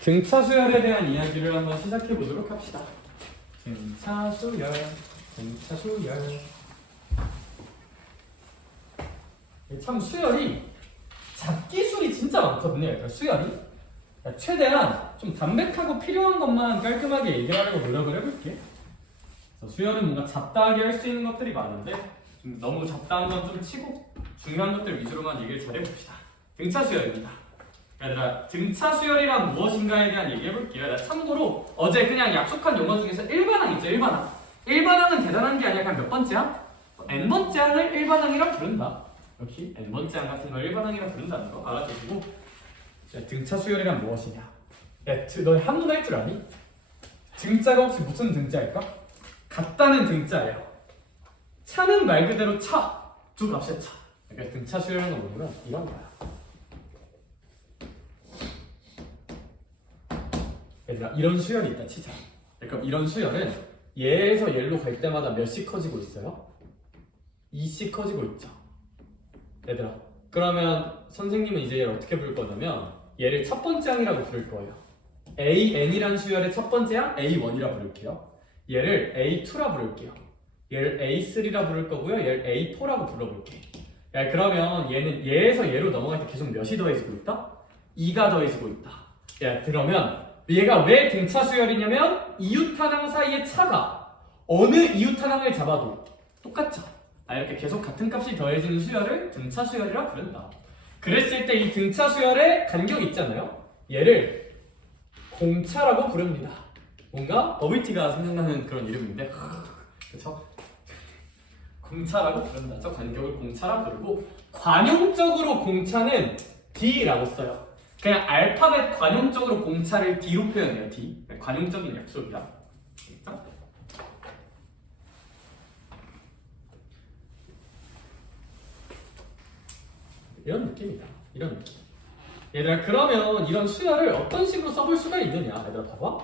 등차 수열에 대한 이야기를 한번 시작해 보도록 합시다. 등차 수열, 등차 수열. 참 수열이 잡기술이 진짜 많거든요. 그러니까 수열이 그러니까 최대한 좀 담백하고 필요한 것만 깔끔하게 얘기를 하려고 노력을 해볼게. 그래서 수열은 뭔가 잡다하게 할 수 있는 것들이 많은데 좀 너무 잡다한 건 좀 치고 중요한 것들 위주로만 얘기를 잘 해봅시다. 등차 수열입니다. 얘들아, 등차 수열이란 무엇인가에 대한 얘기 해볼게요. 참고로 어제 그냥 약속한 용어 중에서 일반항 있죠, 일반항. 일반항은 대단한 게 아니라 그냥 몇 번째 항? n번째 항을 일반항이라 부른다. 이렇게 n번째 항 같은 걸 일반항이라 부른다는 거 알아두시고. 등차 수열이란 무엇이냐? 야, 너 한문 할 줄 아니? 등자가 혹시 무슨 등자일까? 같다는 등자예요. 차는 말 그대로 차, 두 값의 차. 그러니까 등차 수열이라는 건 뭐냐면 이런 거야. 얘들아, 이런 수열이 있다 치자. 그러니까 이런 수열은 얘에서 얘로 갈 때마다 몇씩 커지고 있어요? 2씩 커지고 있죠. 얘들아, 그러면 선생님은 이제 얘를 어떻게 부를 거냐면 얘를 첫 번째 항이라고 부를 거예요. AN이란 수열의 첫 번째 항 A1이라 부를게요. 얘를 A2라 부를게요. 얘를 A3라 부를 거고요. 얘를 A4라고 불러볼게. 야, 그러면 얘는 얘에서 얘로 넘어갈 때 계속 몇이 더해지고 있다? 2가 더해지고 있다. 야, 그러면 얘가 왜 등차 수열이냐면 이웃하항 사이의 차가 어느 이웃하항을 잡아도 똑같죠. 이렇게 계속 같은 값이 더해지는 수열을 등차 수열이라 부른다. 그랬을 때 이 등차 수열의 간격이 있잖아요. 얘를 공차라고 부릅니다. 뭔가 버블티가 생각나는 그런 이름인데 그렇죠? 공차라고 부른다. 저 간격을 공차라 부르고 관용적으로 공차는 D라고 써요. 그냥 알파벳 관용적으로 공차를 D로 표현해요. D. 관용적인 약속이야. 그렇죠? 이런 느낌이다. 이런 느낌. 얘들아, 그러면 이런 수열을 어떤 식으로 써볼 수가 있느냐? 얘들아, 봐봐.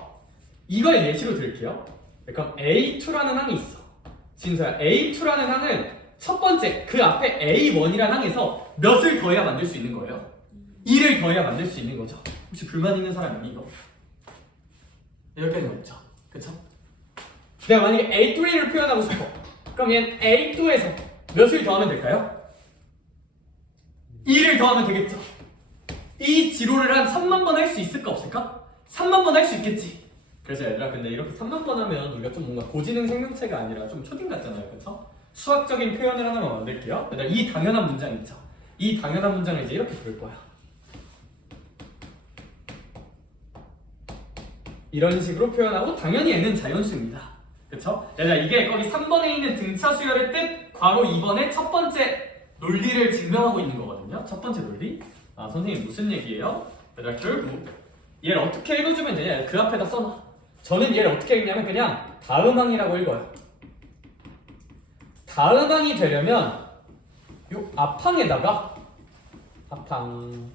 이걸 예시로 들게요. 그럼 A2라는 항이 있어. 진서야, A2라는 항은 첫 번째 그 앞에 A1이라는 항에서 몇을 더해야 만들 수 있는 거예요? 2를 더해야 만들 수 있는 거죠. 혹시 불만 있는 사람 있니 이거? 여기까지는 없죠. 그쵸? 내가 만약에 A3를 표현하고 싶어. 그럼 얘는 A2에서 몇을 더하면 될까요? 2를 더하면 되겠죠. 이 지로를 한 3만 번 할 수 있을까 없을까? 3만 번 할 수 있겠지. 그래서 얘들아, 근데 이렇게 3만 번 하면 우리가 좀 뭔가 고지능 생명체가 아니라 좀 초딩 같잖아요. 그쵸? 수학적인 표현을 하나만 만들게요. 얘들아, 이 당연한 문장 있죠? 이 당연한 문장을 이제 이렇게 부를 거야. 이런 식으로 표현하고 당연히 얘는 자연수입니다. 그쵸? 얘들아, 이게 거기 3번에 있는 등차 수열의 뜻 괄호 2번의 첫 번째 논리를 증명하고 있는 거거든요. 첫 번째 논리. 아, 선생님 무슨 얘기예요? 얘들아, 결국 얘를 어떻게 읽어주면 되냐? 그 앞에다 써놔. 저는 얘를 어떻게 읽냐면 그냥 다음항이라고 읽어요. 다음항이 되려면 요 앞항에다가 앞항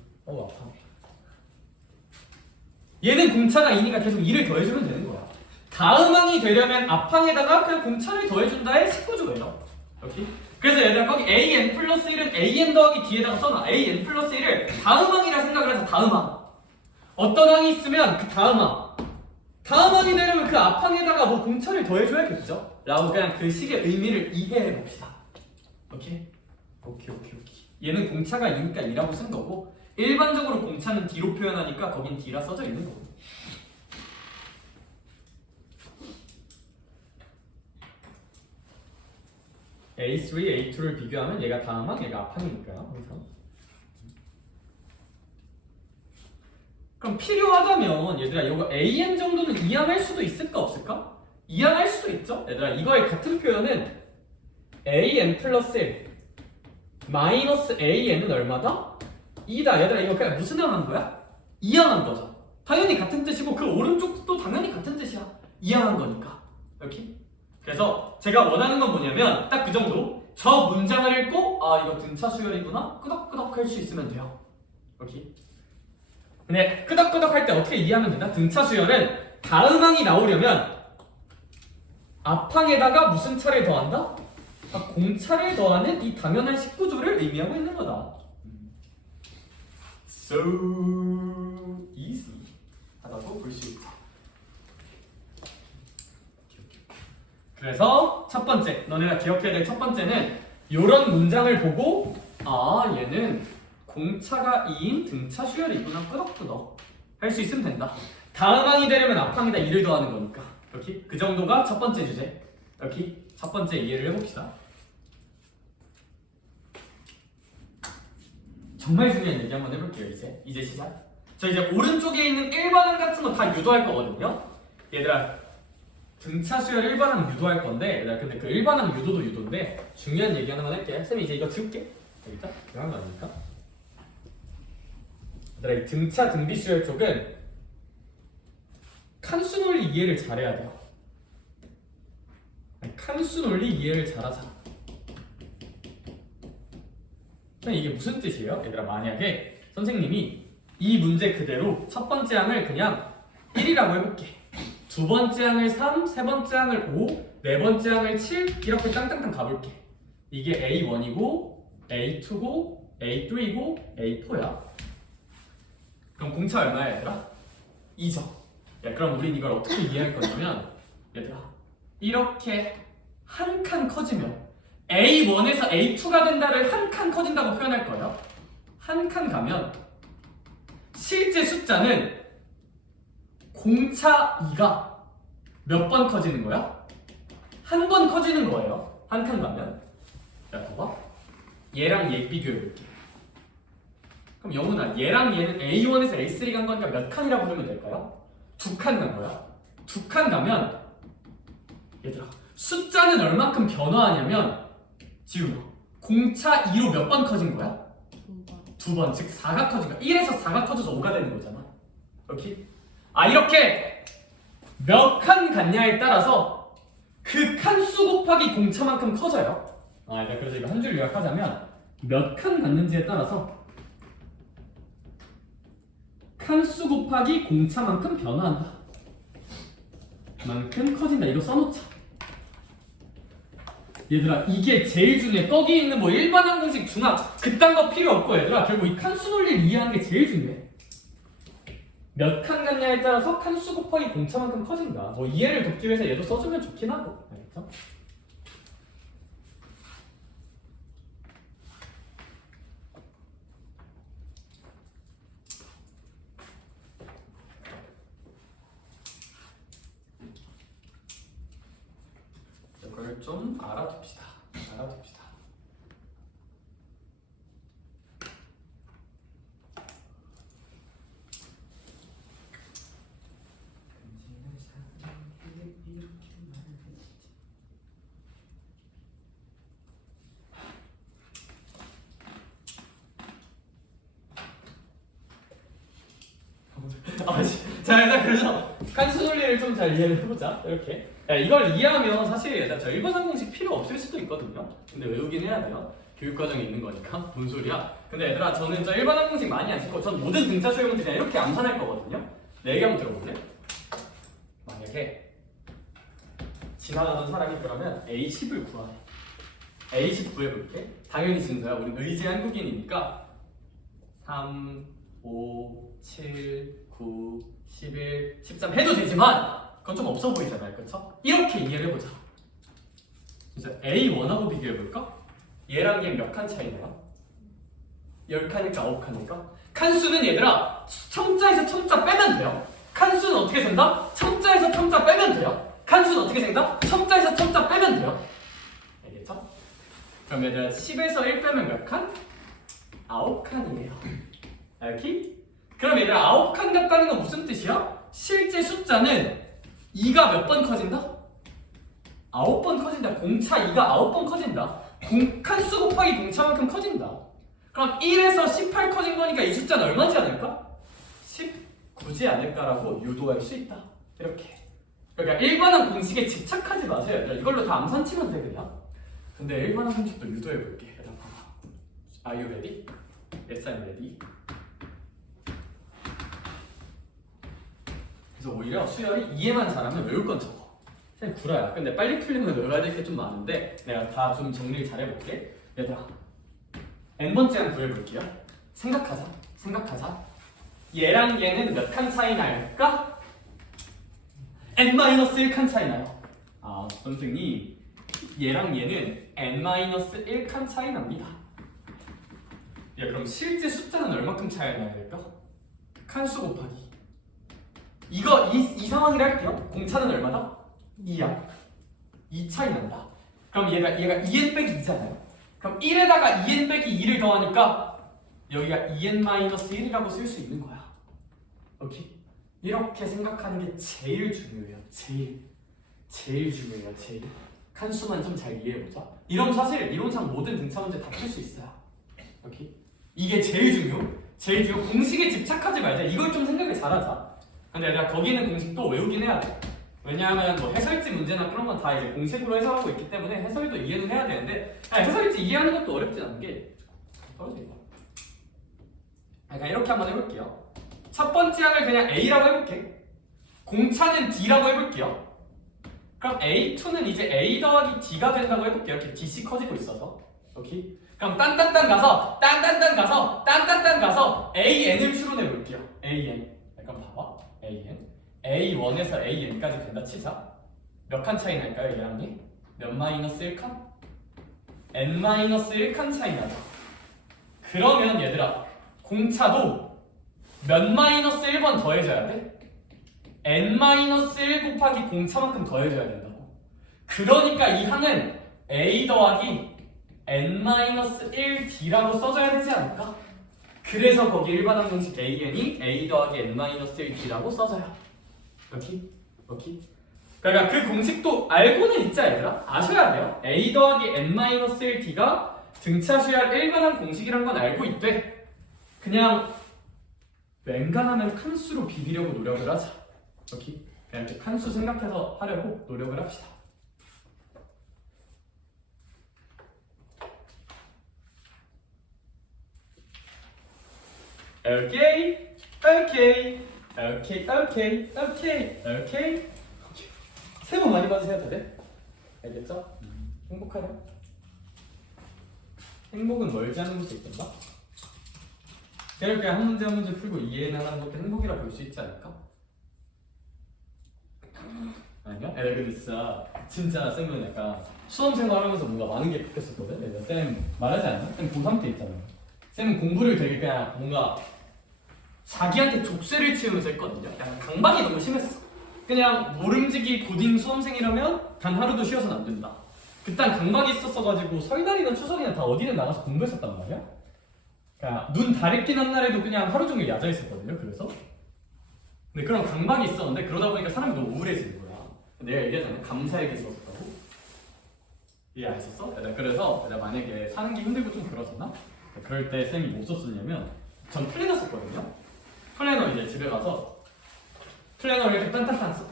얘는 공차가 2니까 계속 2를 더해주면 되는 거야. 다음항이 되려면 앞항에다가 그냥 공차를 더해준다의 식구조예요. 이렇게. 그래서 얘들아, 거기 an 플러스 1은 an 더하기 d에다가 써놔. an 플러스 1을 다음항이라 생각을 해서 다음항. 어떤 항이 있으면 그 다음항이 되려면 그 앞항에다가 뭐 공차를 더해줘야겠죠? 라고 그냥 그 식의 의미를 이해해봅시다. 오케이? 오케이. 얘는 공차가 2니까 2라고 쓴 거고 일반적으로 공차는 D로 표현하니까 거긴 D라 써져 있는 거고. A3, A2를 비교하면 얘가 다음항, 얘가 앞항이니까요. 항상. 그럼 필요하다면 얘들아, 이거 AN 정도는 이항할 수도 있을까 없을까? 이항할 수도 있죠. 얘들아, 이거의 같은 표현은 AN 플러스 1 마이너스 AN은 얼마다? 2다. 얘들아, 이거 그냥 무슨 항한 거야? 이항한 거죠. 당연히 같은 뜻이고 그 오른쪽도 당연히 같은 뜻이야. 이항한 거니까. 이렇게. 그래서 제가 원하는 건 뭐냐면 딱 그 정도. 저 문장을 읽고 아, 이거 등차 수열이구나 끄덕끄덕 할 수 있으면 돼요. 이렇게. 근데 끄덕끄덕 할 때 어떻게 이해하면 되나? 등차 수열은 다음항이 나오려면 앞항에다가 무슨 차를 더한다? 공차를 더하는 이 당연한 식구조를 의미하고 있는 거다. So easy. 라고 볼 수 있죠. 그래서 첫 번째, 너네가 기억해야 될 첫 번째는 이런 문장을 보고 아 얘는 공차가 2인 등차 수열이 있구나 끄덕끄덕 할 수 있으면 된다. 다음 항이 되려면 앞항에다 2를 더하는 거니까 이렇게 그 정도가 첫 번째 주제. 이렇게 첫 번째 이해를 해봅시다. 정말 중요한 얘기 한번 해볼게요. 이제 시작. 저 이제 오른쪽에 있는 일반항 같은 거 다 유도할 거거든요. 얘들아 등차 수열 일반항 유도할 건데 얘들아 근데 그 일반항 유도도 유도인데 중요한 얘기 하나만 할게. 쌤이 이제 이거 지울게. 알겠죠? 중요한 거 아니니까. 얘들아 이 등차 등비 수열 쪽은 칸수 논리 이해를 잘해야 돼요. 칸수 논리 이해를 잘하자. 이게 무슨 뜻이에요? 얘들아 만약에 선생님이 이 문제 그대로 첫 번째 항을 그냥 1이라고 해볼게. 두 번째 항을 3, 세 번째 항을 5, 네 번째 항을 7 이렇게 땅땅땅 가볼게. 이게 A1이고 A2고 A3고 A4야. 그럼 공차 얼마야 얘들아? 2죠. 야 그럼 우린 이걸 어떻게 이해할 거냐면 얘들아 이렇게 한 칸 커지면 A1에서 A2가 된다를 한 칸 커진다고 표현할 거예요. 한 칸 가면 실제 숫자는 공차 2가 몇 번 커지는 거야? 한 번 커지는 거예요. 한 칸 가면. 야 봐봐. 얘랑 얘 비교해볼게. 그럼 영훈아 얘랑 얘는 A1에서 A3 간 거니까 몇 칸이라고 부르면 될까요? 2칸 간 거야. 2칸 가면 얘들아 숫자는 얼만큼 변화하냐면 지금 공차 2로 몇 번 커진 거야? 두 번. 즉 4가 커진 거야. 1에서 4가 커져서 5가 되는 거잖아. 이렇게? 이렇게 몇 칸 갔냐에 따라서 그 칸수 곱하기 공차만큼 커져요. 그래서 이거 한 줄 요약하자면 몇 칸 갔는지에 따라서 칸수 곱하기 공차만큼 변화한다. 만큼 커진다. 이거 써놓자. 얘들아 이게 제일 중요해. 거기 있는 뭐 일반항 공식 중학 그딴 거 필요 없고 얘들아 결국 이 칸수 논리를 이해하는 게 제일 중요해. 몇 칸 갔냐에 따라서 칸수 곱하기 공차만큼 커진다. 뭐 이해를 돕기 위해서 얘도 써주면 좋긴 하고. 알겠죠? 이걸 좀 알아둡시다. 자 일단 그래서 칸수 논리를 좀 잘 이해를 해보자. 이렇게 이걸 이해하면 사실 일단 저 일반항 공식 필요 없을 수도 있거든요. 근데 외우긴 해야 돼요. 교육과정에 있는 거니까. 뭔 소리야? 근데 얘들아 저는 저 일반항 공식 많이 안 쓰고 전 모든 등차 수열 문제 그냥 이렇게 암산할 거거든요. 내 얘기 한번 들어볼래? 만약에 지나가던 사람이 그러면 A10을 구하래. A10 구해볼게. 당연히 순서야. 우리 의지 한국인이니까 3, 5, 7, 9, 11, 13 해도 되지만 그건 좀 없어 보이잖아요. 그쵸? 이렇게 이해를 해보자. 이제 A1하고 비교해볼까? 얘랑 얘 몇 칸 차이나요? 10칸일까 9칸일까? 칸수는 얘들아 첨자에서 첨자 빼면 돼요. 칸수는 어떻게 생다? 첨자에서 첨자 빼면 돼요. 칸수는 어떻게 생다? 첨자에서 첨자 빼면 돼요. 알겠죠? 그럼 얘들아 10에서 1 빼면 몇 칸? 9칸이에요. 알기? 그럼 얘들아 9칸 같다는 건 무슨 뜻이야? 실제 숫자는 2가 몇 번 커진다? 9번 커진다. 공차 2가 9번 커진다. 칸수 곱하기 공차만큼 커진다. 그럼 1에서 18 커진 거니까 이 숫자는 얼마지 않을까? 19지 않을까라고 유도할 수 있다. 이렇게. 그러니까 일반항 공식에 집착하지 마세요. 이걸로 다 암산 치면 돼 그냥. 근데 일반항 공식도 유도해볼게. 일단 봐봐. Are you ready? Yes, I'm ready. 그래서 오히려 수열이 이해만 잘하면 외울 건 적어. 그냥 구라야. 근데 빨리 풀리면 외워야 될 게 좀 많은데 내가 다 좀 정리를 잘 해볼게. 얘들아 n번째 항 구해볼게요. 생각하자. 얘랑 얘는 몇 칸 차이 날까? n-1칸 차이 나요. 아, 선생님, 얘랑 얘는 n-1칸 차이 납니다. 야, 그럼 실제 숫자는 얼마큼 차이 나야 될까? 칸수 곱하기. 이거 이 상황이라 할게요. 공차는 얼마다? 2야. 2 차이 난다. 그럼 얘가 2n 빼기 2잖아요. 그럼 1에다가 2n 빼기 2를 더하니까 여기가 2n-1이라고 쓸 수 있는 거야. 오케이? 이렇게 생각하는 게 제일 중요해요. 제일 중요해요. 제일. 칸수만 좀 잘 이해해보자. 이러면 사실 이론상 모든 등차 문제 다 풀 수 있어요. 오케이? 이게 제일 중요. 공식에 집착하지 말자. 이걸 좀 생각을 잘하자. 근데 내가 거기 있는 공식도 외우긴 해야 돼. 왜냐하면 뭐 해설지 문제나 그런 건 다 이제 공식으로 해설하고 있기 때문에 해설도 이해는 해야 되는데, 해설지 이해하는 것도 어렵진 않은 게 떨어지네. 그러니까 이렇게 한번 해볼게요. 첫 번째 항을 그냥 A라고 해볼게. 공차는 D라고 해볼게요. 그럼 A2는 이제 A 더하기 D가 된다고 해볼게요. 이렇게 DC 커지고 있어서. 오케이? 그럼 딴딴딴 가서 AN을 추론해볼게요. AN. 약간 봐봐. AN. A1에서 AN까지 된다 치자. 몇 칸 차이 날까요? 얘랑 얘? 몇 마이너스 1칸? n-1칸 차이 나죠. 그러면 얘들아, 공차도 몇 마이너스 1번 더해줘야 돼? n-1 곱하기 공차만큼 더해줘야 된다고. 그러니까 이 항은 a 더하기 n-1d라고 써줘야 되지 않을까? 그래서 거기 일반항 공식 an이 a 더하기 n-1d라고 써져요. 오케이? 그러니까 그 공식도 알고는 있자 얘들아. 아셔야 돼요. a 더하기 n-1d가 등차수열 일반항 공식이란 건 알고 있대. 그냥 웬간하면 칸수로 비비려고 노력을 하자. 오케이? 그냥 이렇게 칸수 생각해서 하려고 노력을 합시다. 오케이. 새해 복 많이 받으셔야 돼. 알겠죠? 행복하려. 행복은 멀지 않은 곳에 있던가? 이렇게 한 문제 한 문제 풀고 이해하는 것도 행복이라 볼 수 있지 않을까? 아니야? 근데 진짜 쌤은 약간 수험생활하면서 뭔가 많은 게 바뀌었었거든? 쌤 말하지 않나? 쌤 고3 때 있잖아요. 쌤은 공부를 되게 그냥 뭔가 자기한테 족쇄를 치우면서 했거든요. 약간 강박이 너무 심했어. 그냥 모름지기 고딩 수험생이라면 단 하루도 쉬어서는 안 된다. 그딴 강박이 있었어가지고 설날이나 추석이나 다 어디든 나가서 공부했었단 말이야. 그러니까 눈 다리끼 난 날에도 그냥 하루 종일 야자 있었거든요. 그래서 근데 그런 강박이 있었는데 그러다 보니까 사람이 너무 우울해지는 거야. 내가 얘기하잖아. 감사일기 썼다고. 이해 안 했었어? 그래서 내가 만약에 사는 게 힘들고 좀 그러잖아? 그럴 때 쌤이 뭐 썼었냐면 전 플래너 썼거든요. 플래너 이제 집에 가서 플래너를 이렇게 딴딴딴 써.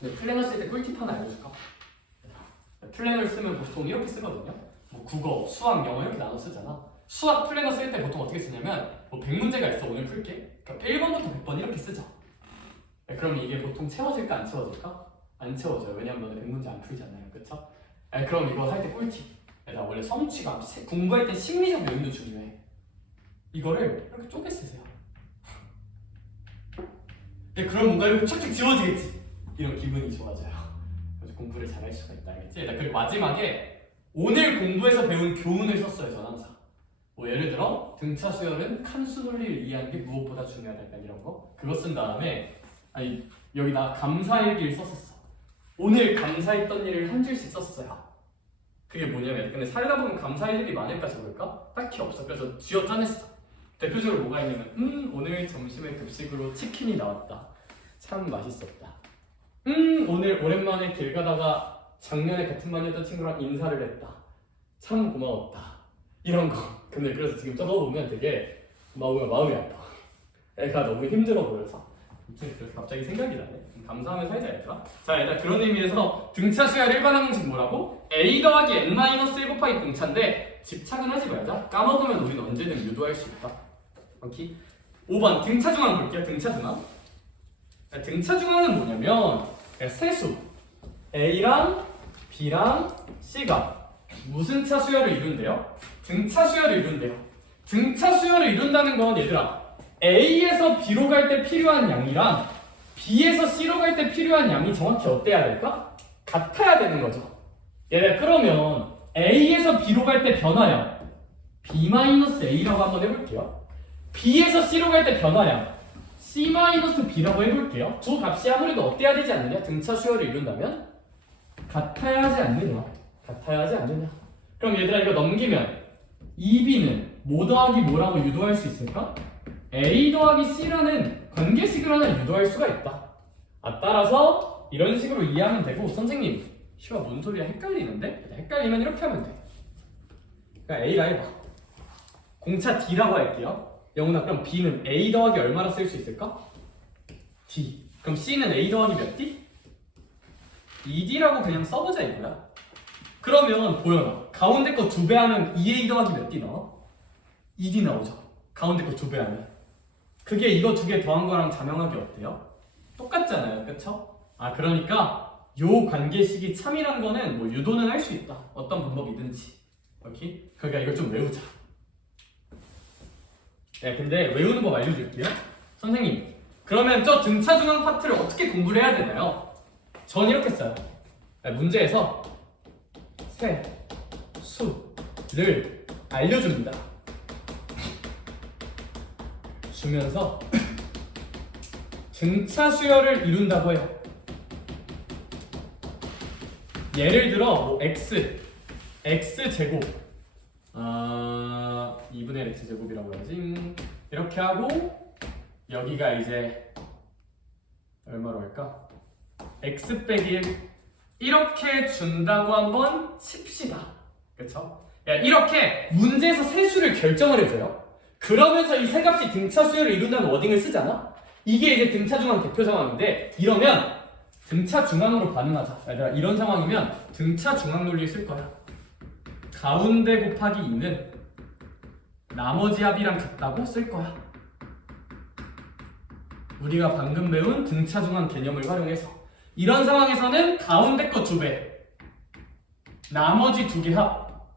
근데 플래너 쓸 때 꿀팁 하나 알려줄까? 플래너를 쓰면 보통 이렇게 쓰거든요. 뭐 국어, 수학, 영어 이렇게 나눠 쓰잖아. 수학 플래너 쓸 때 보통 어떻게 쓰냐면 뭐 100문제가 있어 오늘 풀게. 그러니까 1번부터 100번 이렇게 쓰죠. 그럼 이게 보통 채워질까 안 채워질까? 안 채워져요. 왜냐면 너네 100문제 안 풀잖아요. 그쵸? 그럼 이거 할 때 꿀팁. 나 원래 성취감, 공부할 때 심리적 요인도 중요해. 이거를 이렇게 쪼개 쓰세요. 그럼 뭔가 이렇게 촥촥 지워지겠지. 이런 기분이 좋아져요. 그래서 공부를 잘할 수가 있다. 알겠지? 그리고 마지막에 오늘 공부에서 배운 교훈을 썼어요. 전 항상. 뭐 예를 들어 등차 수열은 칸수 논리를 이해하는 게 무엇보다 중요하다. 이런 거. 그거 쓴 다음에 여기 나 감사일기를 썼었어. 오늘 감사했던 일을 한 줄씩 썼어요. 그게 뭐냐면 근데 살다 보면 감사할 일이 많을까 적을까? 딱히 없어. 그래서 쥐어 짜냈어. 대표적으로 뭐가 있냐면 오늘 점심에 급식으로 치킨이 나왔다. 참 맛있었다. 오늘 오랜만에 길 가다가 작년에 같은 반이었던 친구랑 인사를 했다. 참 고마웠다. 이런 거. 근데 그래서 지금 적어보면 되게 마음이 아파. 애가 너무 힘들어 보여서. 그래서 갑자기 생각이 나네. 감사하면 살자 얘들아. 자 일단 그런 의미에서 등차 수열 일반항 공식 뭐라고? a 더하기 n-1 곱하기 공차인데 집착은 하지 말자. 까먹으면 우리는 언제든 유도할 수 있다. 오케이? 5번 등차 중항 볼게요. 등차 중항. 등차 중항은 뭐냐면 세수 a랑 b랑 c가 무슨 차 수열을 이룬대요? 등차 수열을 이룬대요. 등차 수열을 이룬다는 건 얘들아 A에서 B로 갈 때 필요한 양이랑 B에서 C로 갈 때 필요한 양이 정확히 어때야 될까? 같아야 되는 거죠. 얘들아, 그러면 A에서 B로 갈 때 변화량 B-A라고 한번 해볼게요. B에서 C로 갈 때 변화량 C-B라고 해볼게요. 두 값이 아무래도 어때야 되지 않느냐? 등차 수열을 이룬다면 같아야 하지 않느냐? 같아야 하지 않느냐? 그럼 얘들아, 이거 넘기면 2B는 뭐 더하기 뭐라고 유도할 수 있을까? A 더하기 C라는 관계식을 하나 유도할 수가 있다. 따라서 이런 식으로 이해하면 되고, 선생님 시와 뭔 소리야, 헷갈리는데? 헷갈리면 이렇게 하면 돼. 그러니까 A가 해봐. 공차 D라고 할게요. 영훈아, 그럼 B는 A 더하기 얼마나 쓸 수 있을까? D. 그럼 C는 A 더하기 몇 D? 2D라고 그냥 써보자 이거야. 그러면 보여라. 가운데 거 2배 하면 2A 더하기 몇 D 나와? 2D 나오죠. 가운데 거 2배 하면. 그게 이거 두 개 더한 거랑 자명하게 어때요? 똑같잖아요. 그쵸? 그러니까 요 관계식이 참이란 거는 뭐 유도는 할 수 있다. 어떤 방법이든지. 오케이? 그러니까 이거 좀 외우자. 네, 근데 외우는 법 알려줄게요. 선생님, 그러면 저 등차 중앙 파트를 어떻게 공부를 해야 되나요? 전 이렇게 써요. 문제에서 세, 수를 알려줍니다. 주면서 등차 수열을 이룬다고 해요. 예를 들어 뭐 x제곱 2분의 1 x제곱이라고 해야지. 이렇게 하고 여기가 이제 얼마로 할까? x 빼기 1 이렇게 준다고 한번 칩시다. 그쵸? 이렇게 문제에서 세 수를 결정을 해줘요. 그러면서 이 세 값이 등차 수열을 이룬다는 워딩을 쓰잖아? 이게 이제 등차 중앙 대표 상황인데, 이러면 등차 중앙으로 반응하자. 얘들아, 이런 상황이면 등차 중앙 논리 쓸 거야. 가운데 곱하기 2는 나머지 합이랑 같다고 쓸 거야. 우리가 방금 배운 등차 중앙 개념을 활용해서 이런 상황에서는 가운데 거 2배, 나머지 2개 합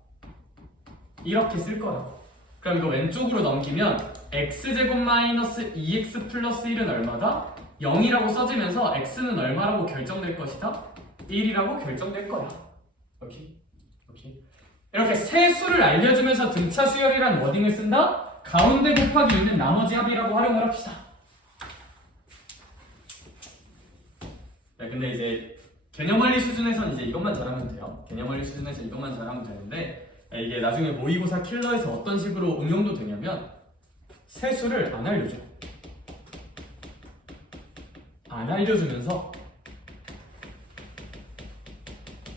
이렇게 쓸 거라고. 그럼 이거 왼쪽으로 넘기면 x제곱 마이너스 2x 플러스 1은 얼마다? 0이라고 써지면서 x는 얼마라고 결정될 것이다? 1이라고 결정될 거야. 오케이? 이렇게 세 수를 알려주면서 등차 수열이라는 워딩을 쓴다? 가운데 곱하기 있는 나머지 합이라고 활용을 합시다. 네, 근데 이제 개념원리 수준에서는 이제 이것만 잘하면 돼요. 개념원리 수준에서 이것만 잘하면 되는데, 이게 나중에 모의고사 킬러에서 어떤 식으로 응용도 되냐면 세 수를 안 알려줘. 안 알려주면서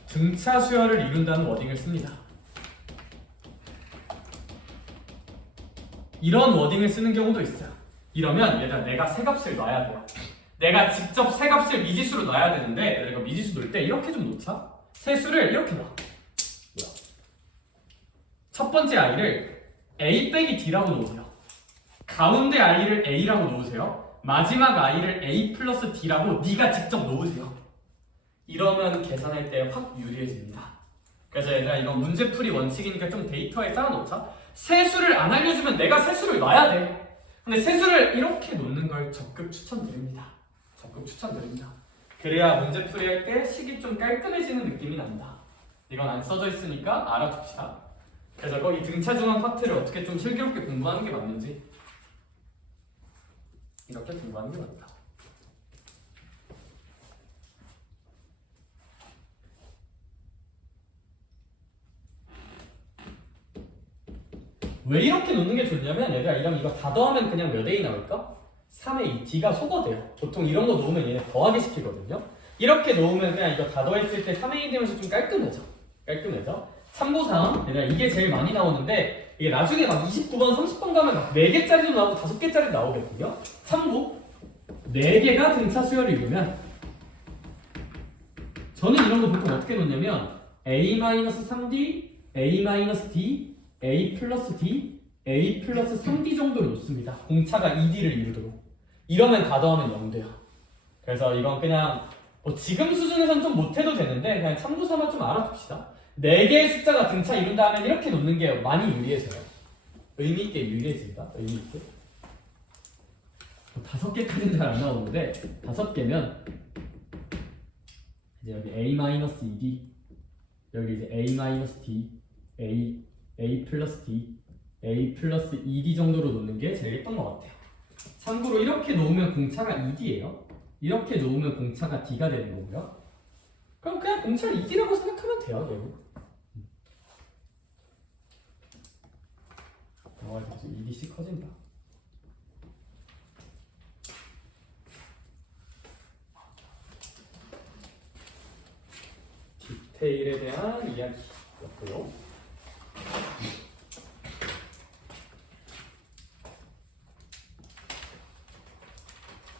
등차 수열을 이룬다는 워딩을 씁니다. 이런 워딩을 쓰는 경우도 있어요. 이러면 얘들아, 내가 세 값을 놔야 돼요. 내가 직접 세 값을 미지수로 놔야 되는데, 내가 미지수 놓을 때 이렇게 좀 놓자. 세 수를 이렇게 놔. 첫 번째 i를 a 빼기 d라고 놓으세요. 가운데 i를 a라고 놓으세요. 마지막 i를 a 플러스 d라고 네가 직접 놓으세요. 이러면 계산할 때 확 유리해집니다. 그래서 얘들아, 이건 문제풀이 원칙이니까 좀 데이터에 쌓아놓자. 세수를 안 알려주면 내가 세수를 놔야 돼. 근데 세수를 이렇게 놓는 걸 적극 추천드립니다. 그래야 문제풀이 할 때 식이 좀 깔끔해지는 느낌이 난다. 이건 안 써져 있으니까 알아둡시다. 그래서 거기 등차 중앙 파트를 어떻게 좀 슬기롭게 공부하는 게 맞는지 이렇게 공부하는 게 맞다. 왜 이렇게 놓는 게 좋냐면, 얘들아, 이거 다 더하면 그냥 몇 A이 나올까? 3A, D가 소거돼요. 보통 이런 거 놓으면 얘네 더하기 시키거든요. 이렇게 놓으면 그냥 이거 다 더했을 때 3A 되면서 좀 깔끔해져. 참고사항, 얘들아, 이게 제일 많이 나오는데, 이게 나중에 막 29번, 30번 가면 막 4개짜리도 나오고 5개짜리도 나오거든요. 참고, 4개가 등차 수열을 이루면, 저는 이런 거 보통 어떻게 놓냐면 A-3D, A-D, A 플러스 D, A 플러스 3D 정도를 놓습니다. 공차가 2D를 이루도록. 이러면 다 더하면 0돼요. 그래서 이건 그냥 뭐 지금 수준에선 좀 못해도 되는데 그냥 참고삼아 좀 알아둡시다. 4개의 숫자가 등차 이룬다 하면 이렇게 놓는 게 많이 유리해져요. 의미있게 유리해진다. 의미있게. 다섯 개까지는 잘 안 나오는데 다섯 개면 이제 여기 a-2d 여기 이제 a-d a 플러스 d a 플러스 2d 정도로 놓는 게 제일 예쁜 것 같아요. 참고로 이렇게 놓으면 공차가 2d예요. 이렇게 놓으면 공차가 d가 되는 거고요. 그럼 그냥 공차를 2d라고 생각하면 돼요, 결국. 이제 2d씩 커진다. 디테일에 대한 이야기였고요.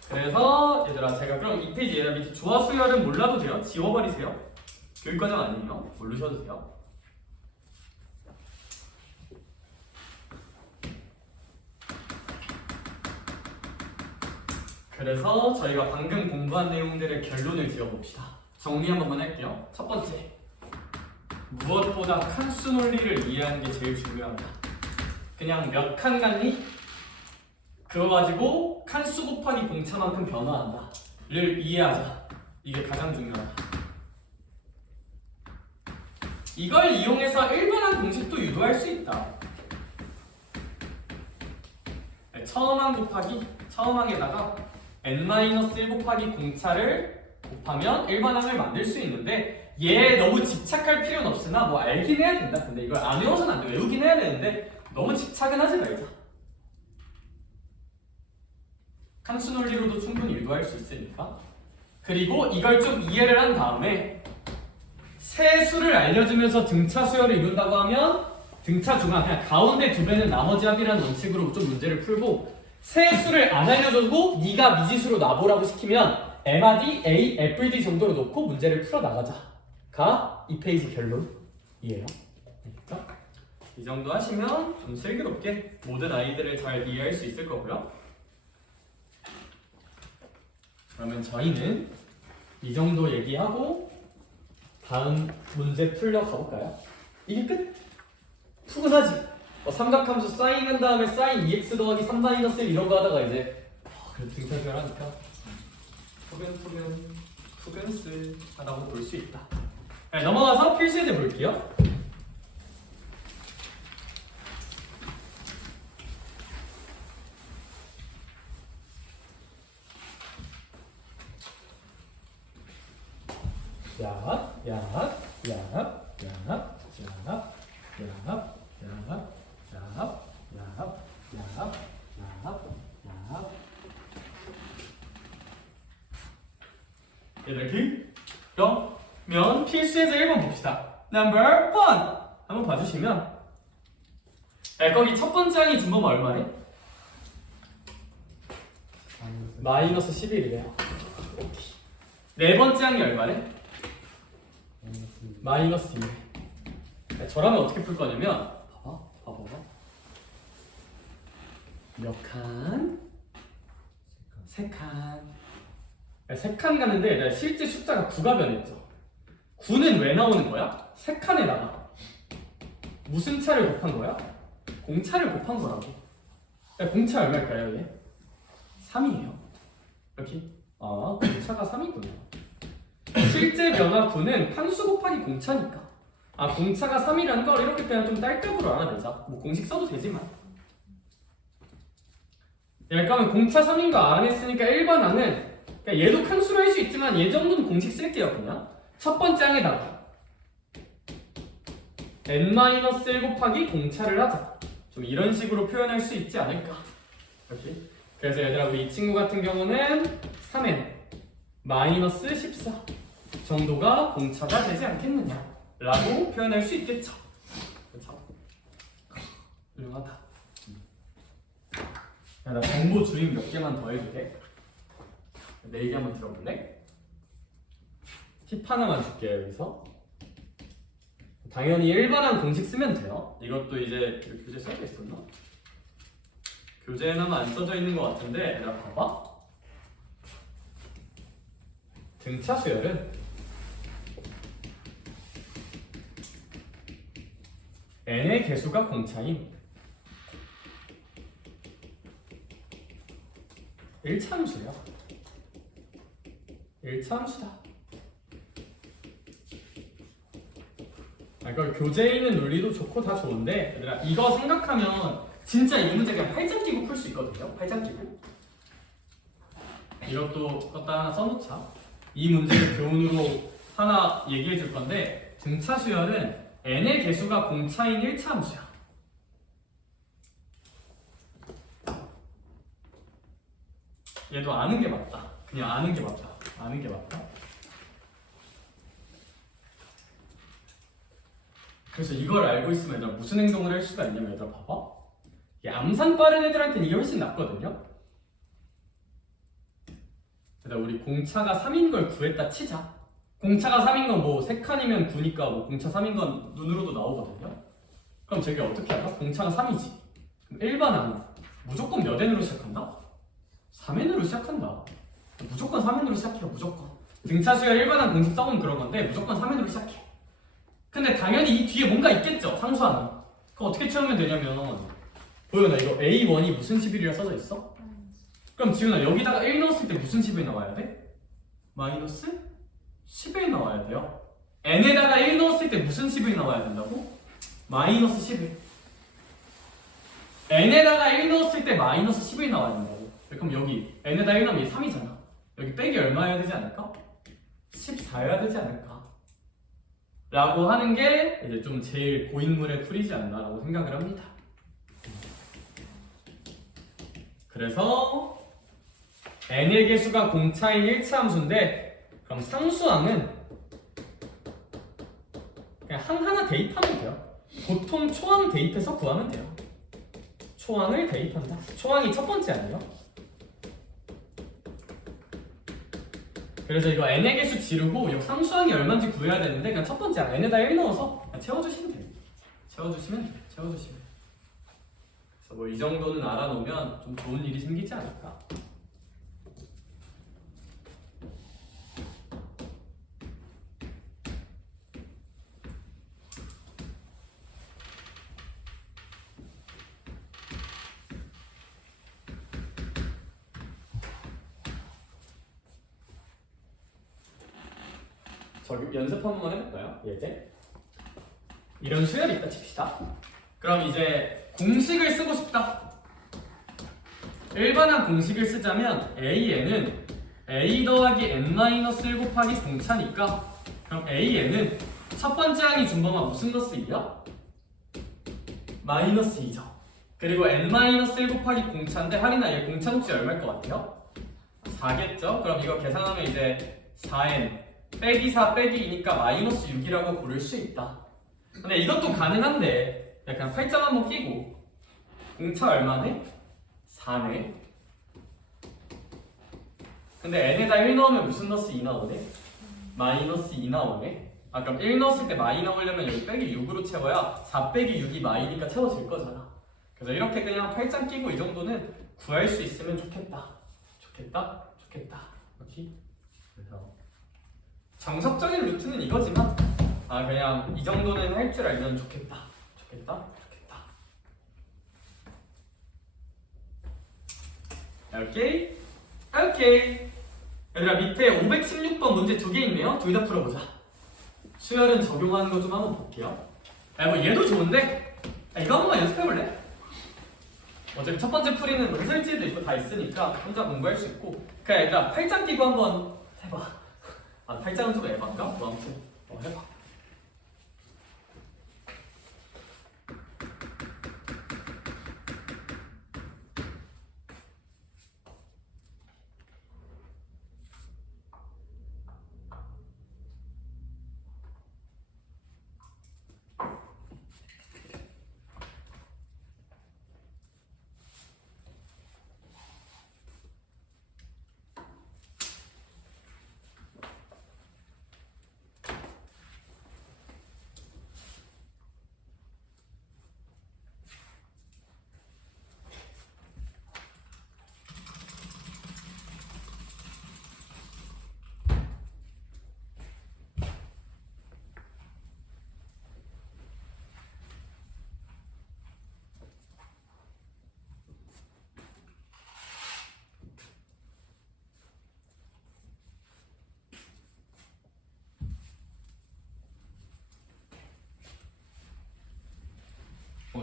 그래서 얘들아 제가 그럼 이 페이지 얘들아 밑에 조화 수열은 몰라도 돼요. 지워버리세요. 교육과정 아니에요. 모르셔도 돼요. 그래서 저희가 방금 공부한 내용들의 결론을 지어봅시다. 정리 한 번만 할게요. 첫 번째, 무엇보다 칸수 논리를 이해하는 게 제일 중요하다. 그냥 몇 칸 같니? 그거 가지고 칸수 곱하기 공차만큼 변화한다 를 이해하자. 이게 가장 중요하다. 이걸 이용해서 일반항 공식도 유도할 수 있다. 처음항 곱하기 처음항에다가 n-1 곱하기 공차를 곱하면 일반항을 만들 수 있는데 얘 너무 집착할 필요는 없으나 뭐 알긴 해야 된다. 근데 이걸 안 외워서는 안 돼. 외우긴 해야 되는데 너무 집착은 하지 말자. 칸수 논리로도 충분히 유도할 수 있으니까. 그리고 이걸 좀 이해를 한 다음에 세 수를 알려주면서 등차 수열을 이룬다고 하면 등차 중앙 그냥 가운데 두 배는 나머지 합이라는 원칙으로 좀 문제를 풀고 세 수를 안 알려주고 네가 미지수로 놔보라고 시키면 MRD, A, FD 정도로 놓고 문제를 풀어나가자가 이 페이지 결론이에요. 그러니까 이 정도 하시면 좀 슬기롭게 모든 아이들을 잘 이해할 수 있을 거고요. 그러면 저희는 이 정도 얘기하고 다음 문제 풀러 가볼까요? 이게 끝! 푸근하지? 삼각함수 사인한 다음에 사인 2x 더하기 3-1 이런 거 하다가 이제 그래도 등차수열 하니까 푸근스 하다고 볼 수 있다. 네, 넘어가서 필수예제 볼게요. 이렇게 그러면 필수예제 1번 봅시다. Number 1 한번 봐주시면 거기 첫 번째 항이 준범 얼마래? 마이너스 11이래요. 네 번째 항이 얼마래? 마이너스 2. 저라면 어떻게 풀 거냐면 봐봐. 몇 칸? 세 칸. 세 칸 가는데 실제 숫자가 9가 변했죠. 9는 왜 나오는 거야? 세 칸에다가 무슨 차를 곱한 거야? 공차를 곱한 거라고. 공차 얼마일까요, 얘? 3이에요. 이렇게? 공차가 3이구나. 실제 변화 9는 칸수 곱하기 공차니까. 공차가 3이라는 걸 이렇게 그냥 좀 딸깍으로 알아내자. 뭐 공식 써도 되지만. 그러면 공차 3인 거 알아냈으니까 1번 항은 그러니까 얘도 칸수로 할 수 있지만 얘 정도는 공식 쓸게요. 그냥 첫 번째 항에다가 n-1 곱하기 공차를 하자. 좀 이런 식으로 표현할 수 있지 않을까. 이렇게. 그래서 얘들아 우리 이 친구 같은 경우는 3n 마이너스 14 정도가 공차가 되지 않겠느냐 라고 표현할 수 있겠죠. 그렇죠? 훌륭하다. 나 정보 주입 몇 개만 더 해도 돼? 내 얘기 한번 들어볼래? 팁 하나만 줄게요. 여기서 당연히 일반항 공식 쓰면 돼요. 이것도 이제 교재 써져 있었나? 교재에는 안 써져 있는 것 같은데 얘들아 봐봐. 등차 수열은 n의 개수가 공차인 1차함수예요. 1차함수다. 이거 교재에 있는 논리도 좋고 다 좋은데 얘들아 이거 생각하면 진짜 이 문제 그냥 팔짱 끼고 풀 수 있거든요. 팔짱 끼고. 이것도 하나 써놓자. 이 문제를 교훈으로 하나 얘기해 줄 건데 등차 수열은 n의 개수가 공차인 1차 함수야. 얘도 아는 게 맞다. 그냥 아는 게 맞다. 아는 게 맞다. 그래서 이걸 알고 있으면 얘들아 무슨 행동을 할 수가 있냐면 얘들아 봐봐. 암산 빠른 애들한테는 이게 훨씬 낫거든요. 얘들아 우리 공차가 3인 걸 구했다 치자. 공차가 3인 건 뭐 3칸이면 9니까 뭐 공차 3인 건 눈으로도 나오거든요. 그럼 저게 어떻게 할까? 공차가 3이지. 그럼 일반항은 무조건 몇 n으로 시작한다? 3n으로 시작한다. 무조건 3n으로 시작해요. 무조건. 등차 수열 일반항 공식 써본 그런 건데 무조건 3n으로 시작해. 근데 당연히 이 뒤에 뭔가 있겠죠. 상수항이. 그거 어떻게 채우면 되냐면 보여나 이거 A1이 무슨 11이라 써져 있어? 그럼 지훈아 여기다가 1 넣었을 때 무슨 10이 나와야 돼? 마이너스 10이 나와야 돼요. n에다가 1 넣었을 때 무슨 10이 나와야 된다고? 마이너스 11. n에다가 1 넣었을 때 마이너스 10이 나와야 된다고. 그럼 여기 n에다 1 넣으면 3이잖아. 여기 빼기 얼마여야 되지 않을까? 14여야 되지 않을까? 라고 하는 게 이제 좀 제일 고인물의 풀이지 않나라고 생각을 합니다. 그래서 n의 개수가 공차인 1차 함수인데 그럼 상수항은 그냥 항 하나 대입하면 돼요. 보통 초항 대입해서 구하면 돼요. 초항을 대입한다. 초항이 첫 번째 아니에요? 그래서 이거 n의 개수 지르고 이 상수항이 얼마인지 구해야 되는데 그냥 첫 번째 n에다 1 넣어서 그냥 채워주시면 돼요. 채워주시면 돼요. 채워주시면 돼요. 그래서 뭐 이 정도는 알아놓으면 좀 좋은 일이 생기지 않을까. 저기 연습 한 번만 해볼까요? 예제. 이런 수열이 있다 칩시다. 그럼 이제 공식을 쓰고 싶다. 일반항 공식을 쓰자면 AN은 A 더하기 N-1 곱하기 공차니까 그럼 AN은 첫 번째 항이 준범아 무슨 넣스 2야? 마이너스 2죠. 그리고 N-1 곱하기 공차인데 할인아 얘 공차 혹시 얼마일 것 같아요? 4겠죠? 그럼 이거 계산하면 이제 4N 빼기 4 빼기 2니까 마이너스 6이라고 고를 수 있다. 근데 이것도 가능한데 약간 팔짱 한번 끼고 공차 얼마네? 4네. 근데 n에다 1 넣으면 무슨 넣스 2 나오네? 마이너스 2 나오네. 아 그럼 1 넣었을 때 마이 나오려면 여기 빼기 6으로 채워야 4 빼기 6이 마이니까 채워질 거잖아. 그래서 이렇게 그냥 팔짱 끼고 이 정도는 구할 수 있으면 좋겠다. 좋겠다? 좋겠다. 그렇지? 그래서 정석적인 루트는 이거지만 아 그냥 이 정도는 할 줄 알면 좋겠다. 좋겠다. 좋겠다. 오케이? 오케이. 얘들아 밑에 516번 문제 2개 있네요. 둘 다 풀어보자. 수열은 적용하는 거 좀 한번 볼게요. 뭐 얘도 좋은데 이거 한 번만 연습해볼래? 어차피 첫 번째 풀이는 문설지도 있고 다 있으니까 혼자 공부할 수 있고 그냥 얘들아 팔짱 끼고 한번 해봐. 아 팔짱은 좀 에반가? 뭐 아무튼 해봐.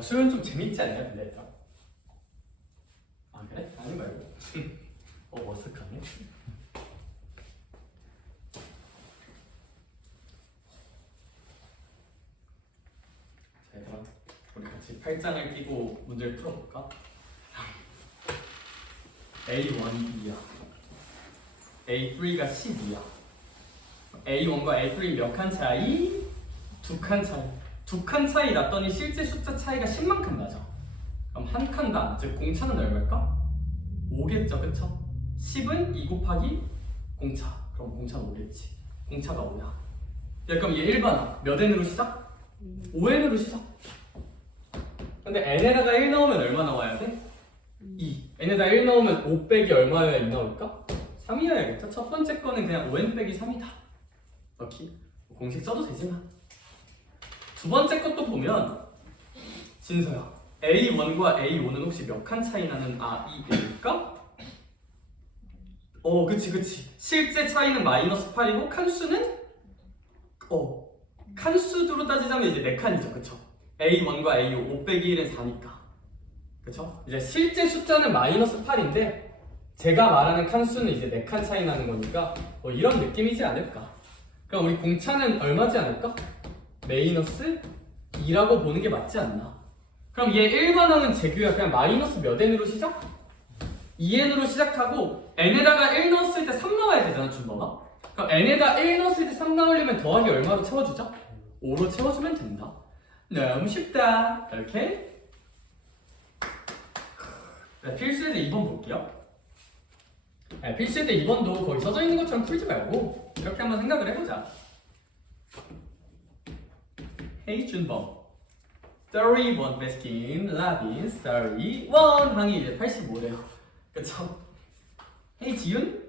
수연 좀 재밌지 않냐 근데 얘들아? 아 그래? 아니 말고 어색하네. 자 얘들아 우리 같이 팔짱을 끼고 문제를 풀어볼까? A1이 2야 A3가 12야 A1과 A3 몇 칸 차이? 2칸 차이. 2칸 차이 났더니 실제 숫자 차이가 10만큼 나죠. 그럼 한 칸당, 즉 공차는 얼마일까? 5겠죠, 그쵸? 10은 2 곱하기 공차. 그럼 공차는 5겠지. 공차가 5야. 야, 그럼 얘 1번 몇 n으로 시작? 5n으로 시작. 근데 n에다가 1 넣으면 얼마 나와야 돼? 2. n에다 1 넣으면 5 빼기 얼마여야 2 나올까? 3이어야겠죠? 첫 번째 거는 그냥 5n 빼기 3이다. 넣기. 공식 써도 되지만. 두 번째 것도 보면 진서야 A1과 A5는 혹시 몇 칸 차이 나는 A일까? 그치 실제 차이는 마이너스 8이고 칸수는 칸수로 따지자면 이제 4칸이죠 그쵸? A1과 A5 5 빼기 1은 4니까 그쵸? 이제 실제 숫자는 마이너스 8인데 제가 말하는 칸수는 이제 4칸 차이 나는 거니까 이런 느낌이지 않을까? 그럼 우리 공차는 얼마지 않을까? 마이너스 2라고 보는 게 맞지 않나? 그럼 얘 1반항은 재규야. 그냥 마이너스 몇 n으로 시작? 2n으로 시작하고 n에다가 1 넣었을 때 3 나와야 되잖아 준범아. 그럼 n에다 1 넣었을 때 3 나오려면 더하기 얼마로 채워주죠? 5로 채워주면 된다. 너무 쉽다. 이렇게 필수예제 2번 볼게요. 필수예제 2번도 거기 써져 있는 것처럼 풀지 말고 이렇게 한번 생각을 해보자. Hey 준범 31 베스킨 라빈스 31 항이 이제 85래요 그쵸? Hey 지윤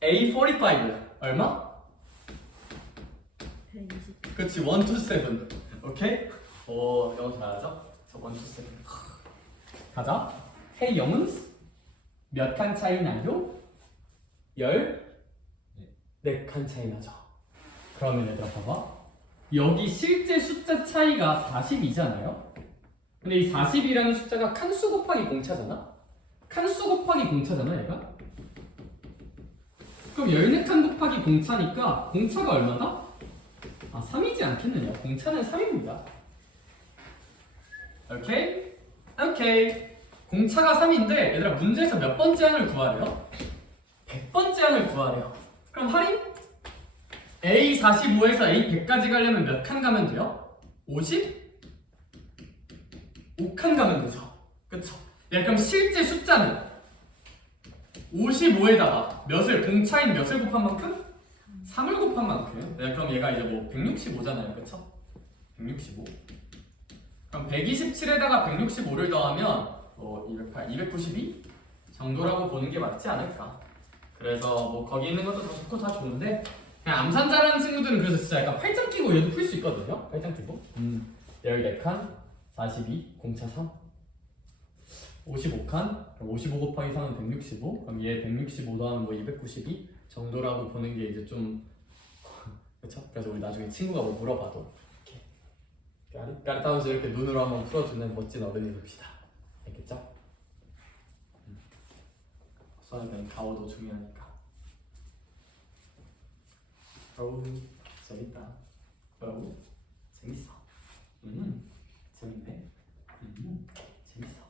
A45 얼마? 120. 그치 1, 2, 7 오케이? 오 영어 잘하죠? 저 1, 2, 7 가자. Hey 영은스 몇 칸 차이 나요? 14칸 차이 나죠. 그러면 얘들아 봐봐 여기 실제 숫자 차이가 40이잖아요. 근데 이 40이라는 숫자가 칸수 곱하기 공차잖아. 칸수 곱하기 공차잖아 얘가. 그럼 14칸 곱하기 공차니까 공차가 얼마다? 3이지 않겠느냐. 공차는 3입니다. 오케이? 오케이. 공차가 3인데 얘들아 문제에서 몇 번째 항을 구하래요? 100번째 항을 구하래요. 그럼 할인? A45에서 A100까지 가려면 몇 칸 가면 돼요? 55칸 가면 되죠. 그쵸? 그럼 실제 숫자는 55에다가 몇을 공차인 몇을 곱한 만큼? 3을 곱한 만큼. 그럼 얘가 이제 뭐 165잖아요. 그쵸? 165. 그럼 127에다가 165를 더하면 208, 292 정도라고 보는 게 맞지 않을까? 그래서 뭐 거기 있는 것도 다 좋고 다 좋은데 그냥 암산 잘하는 친구들은 그래서 진짜 약간 팔짱 끼고 얘도 풀 수 있거든요. 팔짱 끼고 14칸 42 공차 3 55칸 그럼 55 곱하기 3은 165 그럼 얘 165 더하면 뭐 292 정도라고 보는 게 이제 좀 그쵸? 그래서 우리 나중에 친구가 뭐 물어봐도 이렇게 까리따우스 이렇게 눈으로 한번 풀어주는 멋진 어른이 됩시다. 알겠죠? 수학은 가오도 중요하니까. 어우 재밌다. 어우 재밌어. 재밌네. 재밌어.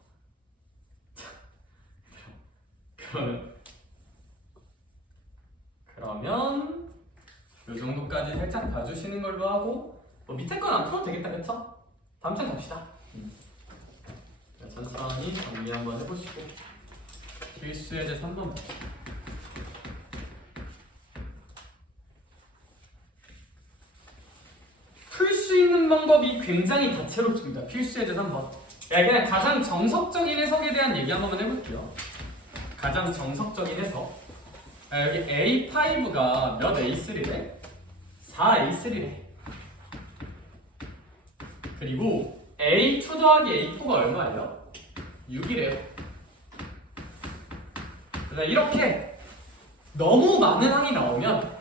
그러면 이 정도까지 살짝 봐주시는 걸로 하고 뭐 밑에 건 안 풀어도 되겠다 그쵸? 다음 장 갑시다. 천천히 정리 한번 해보시고 필수예제 3번 풀 수 있는 방법이 굉장히 다채롭습니다. 필수예제 3번 그냥 가장 정석적인 해석에 대한 얘기 한번 해볼게요. 가장 정석적인 해석 여기 A5가 몇 A3래? 4A3래. 그리고 A2 더하기 A4가 얼마예요? 6이래요. 이렇게 너무 많은 항이 나오면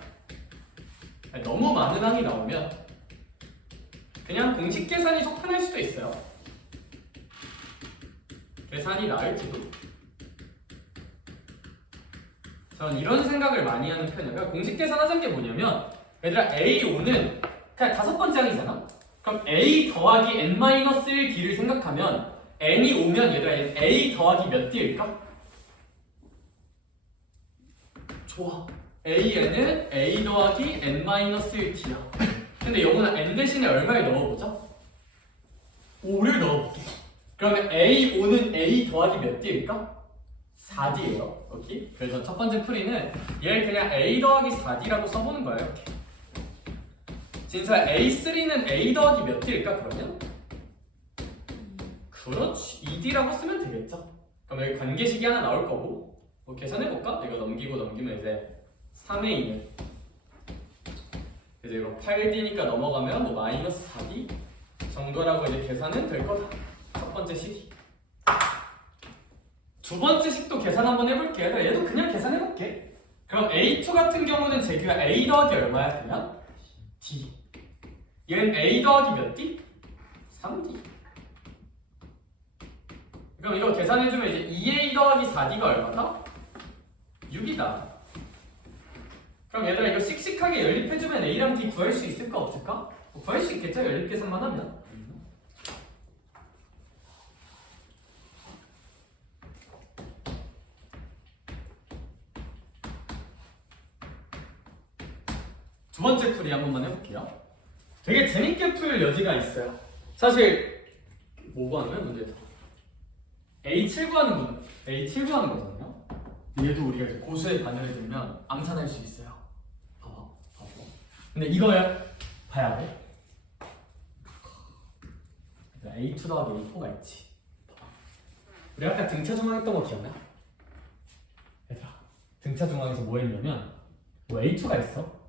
그냥 공식 계산이 속편할 수도 있어요. 계산이 나을지도. 전 이런 생각을 많이 하는 편이에요. 그러니까 공식 계산하자는 게 뭐냐면 얘들아 A5는 그냥 다섯 번째 항이잖아. 그럼 A 더하기 N-1D를 생각하면 N이 오면 얘들아 A 더하기 몇 D일까? 좋아. AN은 A 더하기 N-1D야. 근데 영훈아 N 대신에 얼마를 넣어보자? 5를 넣어볼게. 그러면 A5는 A 더하기 몇 D일까? 4D예요. 오케이? 그래서 첫 번째 풀이는 얘를 그냥 A 더하기 4D라고 써보는 거예요. 이렇게. 진짜 A3는 A 더하기 몇 D일까 그러면? 그렇지. 2D라고 쓰면 되겠죠. 그럼 여기 관계식이 하나 나올 거고 뭐 계산해볼까? 이거 넘기고 넘기면 이제 3A는 이제 이거 8D니까 넘어가면 뭐 마이너스 4D 정도라고 이제 계산은 될 거다. 첫 번째 식이. 두 번째 식도 계산 한번 해볼게요. 얘도 그냥 계산해볼게. 그럼 A2 같은 경우는 제규가 A 더하기 얼마야? 그냥 D. 얘는 A 더하기 몇 D? 3D. 그럼 이거 계산해주면 이제 2A 더하기 4D가 얼마다? 6이다. 그럼 얘들아 이거 씩씩하게 연립해주면 A랑 D 구할 수 있을까 없을까? 뭐 구할 수 있겠죠? 연립 계산만 하면. 두 번째 풀이 한 번만 해볼게요. 되게 재밌게 풀 여지가 있어요. 사실 뭐 구하는 문제죠? A7 구하는 문, A7 구하는 거잖아요. 얘도 우리가 이제 고수의 반열에 들면 암산할 수 있어요. 봐봐. 근데 이거야 봐야 돼. A2 더하기 A4가 있지. 봐봐. 우리 아까 등차 중앙 했던 거 기억나? 얘들아, 등차 중앙에서 뭐 했냐면 뭐 A2가 있어.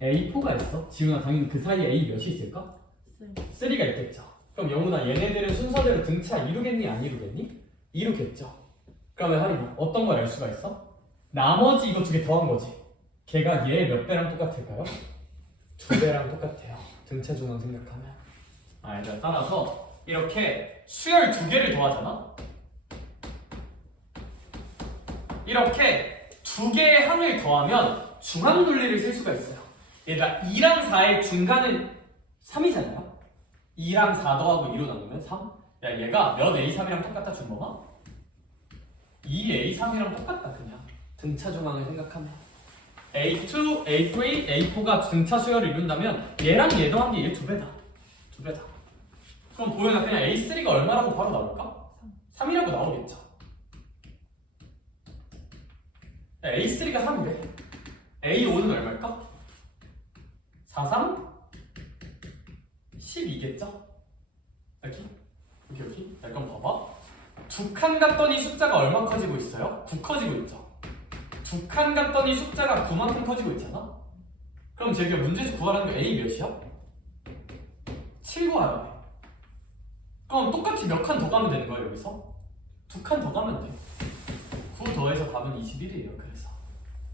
A4가 있어. 지훈아 당연히 그 사이에 A 몇이 있을까? 3가 있겠죠. 그럼 영훈아 얘네들은 순서대로 등차 이루겠니 안 이루겠니? 이루겠죠. 그러면 하림아 어떤 걸 알 수가 있어? 나머지 이거 두 개 더한 거지. 걔가 얘 몇 배랑 똑같을까요? 2배랑 똑같아요. 등차 중앙 생각하면. 얘들아 따라서 이렇게 수열 2개를 더하잖아. 이렇게 2개의 항을 더하면 중앙 논리를 쓸 수가 있어요. 얘들아 2랑 4의 중간은 3이잖아요. 2랑 4 더하고 2로 나누면 3? 야 얘가 몇 A3이랑 똑같다 준범아? 2A3이랑 똑같다 그냥. 등차 중앙을 생각하면 A2, A3, A4가 등차 수열을 이룬다면 얘랑 얘 더한 게 얘 2배다. 2배다. 그럼 보여나 그냥 A3가 얼마라고 바로 나올까? 3이라고 나오겠죠. 야, A3가 3이래. A5는 얼마일까? 4, 3, 12겠죠? 여기. 자, 그럼 봐봐. 두 칸 갔더니 숫자가 얼마 커지고 있어요? 9 커지고 있죠. 두 칸 갔더니 숫자가 9만큼 커지고 있잖아? 그럼 제가 문제에서 구하라는 게 A 몇이야? 7 구하라 해. 그럼 똑같이 몇 칸 더 가면 되는 거야 여기서? 2칸 더 가면 돼. 9 더해서 답은 21이에요.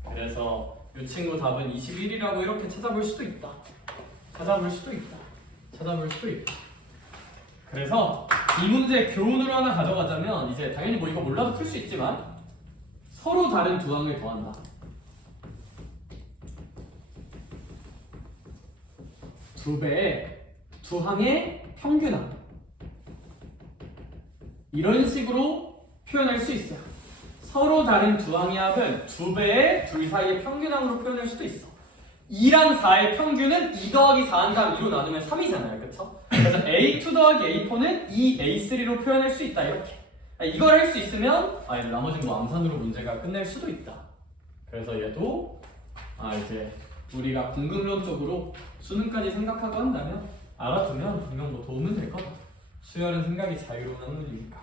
그래서 이 친구 답은 21이라고 이렇게 찾아볼 수도 있다. 찾아볼 수도 있다. 그래서 이 문제 교훈으로 하나 가져가자면 이제 당연히 뭐 이거 몰라도 풀 수 있지만 서로 다른 두 항을 더한다. 두 배의 두 항의 평균항. 이런 식으로 표현할 수 있어요. 서로 다른 두 항의 합은 두 배의 둘 사이의 평균항으로 표현할 수도 있어. 2랑 4의 평균은 2 더하기 4한 다음 2로 나누면 3이잖아요. 그쵸? 그래서 A2 더하기 A4는 2A3로 표현할 수 있다. 이렇게. 이걸 할 수 있으면 나머지는 뭐 암산으로 문제가 끝날 수도 있다. 그래서 얘도 이제 우리가 궁극론적으로 수능까지 생각하고 한다면 알아두면 이건 뭐 도움은 될 거다. 수열은 생각이 자유로운 학문이니까.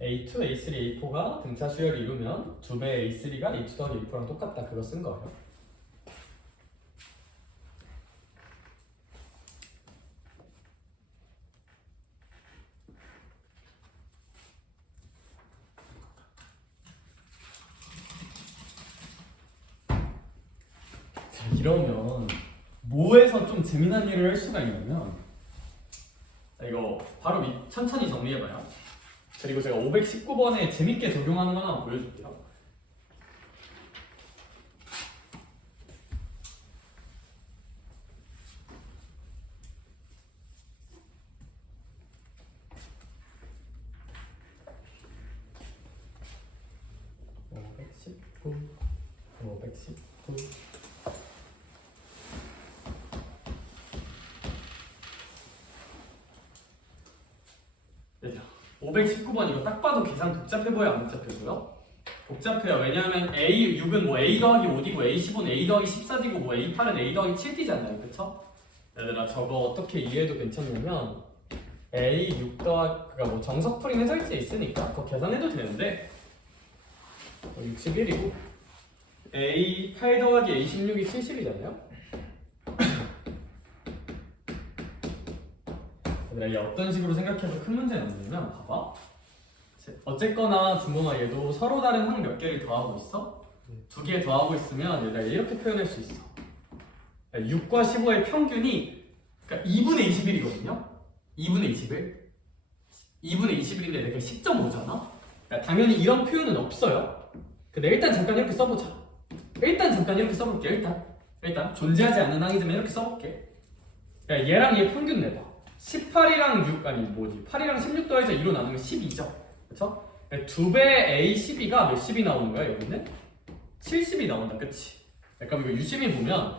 A2, A3, A4가 등차 수열을 이루면 2배의 A3가 A2 더하기 A4랑 똑같다. 그거 쓴 거예요. 자, 이러면 뭐에서 좀 재미난 일을 할 수가 있냐면, 이거 바로 천천히 정리해봐요. 그리고 제가 519번에 재밌게 적용하는 거 하나 보여줄게요. 얘들아, 519번 이거 딱 봐도 계산 복잡해 보여, 안 복잡해 보여? 복잡해요. 왜냐하면 A6은 뭐 A 더하기 5D고 A15는 A 더하기 14D고 뭐 A8은 A 더하기 7D잖아요. 그쵸? 얘들아, 저거 어떻게 이해해도 괜찮냐면 A6 더하기, 그니까 뭐 정석풀이 해설지에 있으니까 그거 계산해도 되는데 61이고 A8 더하기 A16이 70이잖아요? 얘들아, 어떤 식으로 생각해서 큰 문제는 없냐면 봐봐. 어쨌거나 중공아 얘도 서로 다른 항 몇 개를 더하고 있어? 두 개 더하고 있으면 얘들아 이렇게 표현할 수 있어. 6과 15의 평균이 그러니까 2분의 21이거든요? 2분의 21? 2분의 21인데 내가 10.5잖아? 그러니까 당연히 이런 표현은 없어요. 근데 일단 잠깐 이렇게 써보자. 일단 잠깐 이렇게 써볼게. 일단 존재하지 않는 항이지만 이렇게 써볼게. 야, 얘랑 얘 평균 내봐. 18이랑 6 아니 뭐지? 8이랑 16 더해서 2로 나누면 12죠. 그쵸? 2배 A12가 몇십이 나오는 거야 여기는? 70이 나온다. 그치? 그러니까 이거 유심히 보면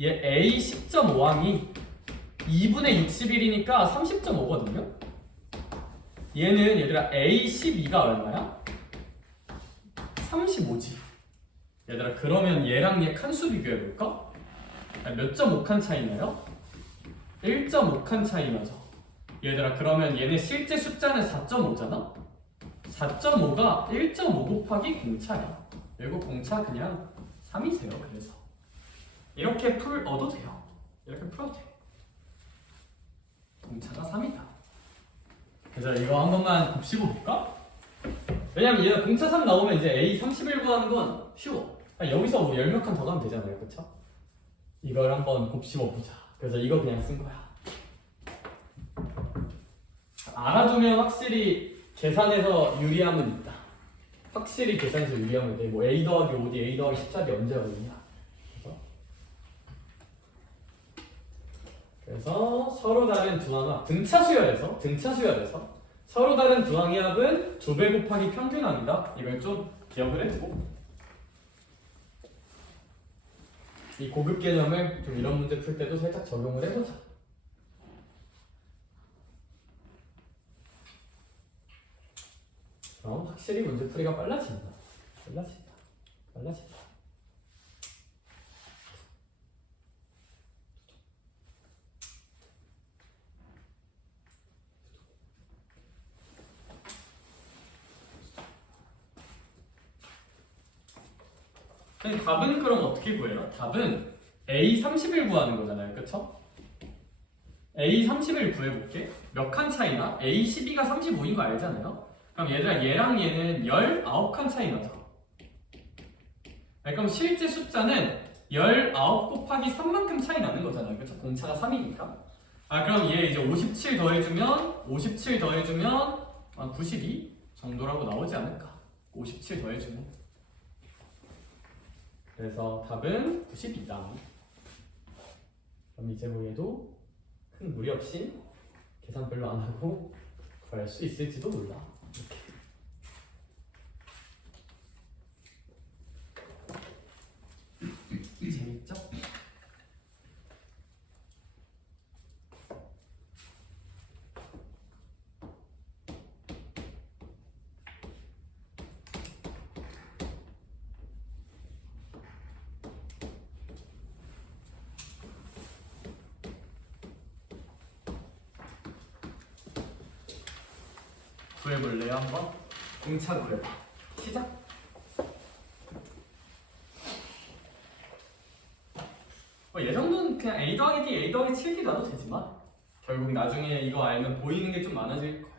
얘 A 10.5항이 2분의 61이니까 30.5거든요? 얘는 얘들아 A 12가 얼마야? 35지. 얘들아 그러면 얘랑 얘 칸수 비교해볼까? 몇 점 5칸 차이 나요? 1.5칸 차이 나죠. 얘들아 그러면 얘네 실제 숫자는 4.5잖아? 4.5가 1.5 곱하기 공차야. 이거 공차 그냥 3이세요. 그래서 이렇게 풀어도 돼요. 이렇게 풀어도 돼. 공차가 3이다. 그래서 이거 한 번만 곱씹어 볼까? 왜냐면 얘가 공차 3 나오면 이제 A 31 구하는 건 쉬워. 여기서 뭐 10몇 칸 더 가면 되잖아요. 그쵸? 이걸 한번 곱씹어 보자. 그래서 이거 그냥 쓴 거야. 알아두면 확실히 계산에서 유리함은 있다. 확실히 계산에서 유리함은 돼. 뭐 A 더하기 5D, A 더하기 14D 언제 어딨냐. 그래서 서로 다른 두 항합, 등차수열에서 서로 다른 두 항의 합은 2배 곱하기 평균항이다. 이걸 좀 기억을 해두고 이 고급 개념을 좀 이런 문제 풀 때도 살짝 적용을 해보자. 그럼 확실히 문제풀이가 빨라진다. 답은 그럼 어떻게 구해요? 답은 A31 구하는 거잖아요. 그쵸? A31 구해볼게. 몇 칸 차이나? A12가 35인 거 알잖아요? 그럼 얘들아 얘랑 얘는 19칸 차이 나죠. 그럼 실제 숫자는 19 곱하기 3만큼 차이 나는 거잖아요. 그쵸? 공차가 3이니까. 그럼 얘 이제 57 더해주면 92 정도라고 나오지 않을까? 57 더해주면. 그래서 답은 92다. 그럼 이제 뭐 얘도 큰 무리 없이 계산 별로 안 하고 구할 수 있을지도 몰라. 이렇게. 재밌죠? 구해볼래요 한번? 공차 구해봐. 시작! 얘 정도는 그냥 A 더하기 D, A 더하기 7D 놔도 되지만 결국 나중에 이거 알면 보이는 게 좀 많아질 거야.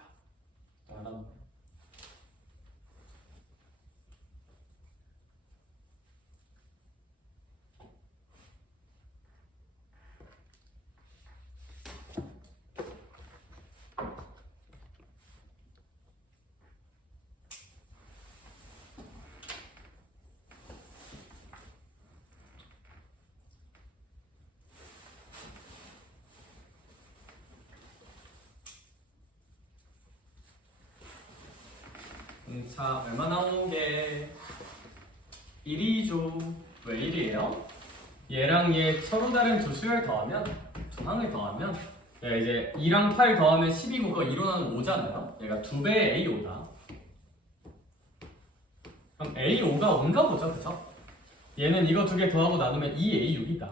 공차 얼마 나오게? 1이죠. 왜 1이에요? 얘랑 얘 서로 다른 두 수열 더하면, 두 항을 더하면, 얘가 이제 2랑 8 더하면 12고가 2로 나누면 5잖아요. 얘가 2배의 A5다. 그럼 A5가 5인가 보죠, 그쵸? 얘는 이거 두 개 더하고 나누면 2A6이다.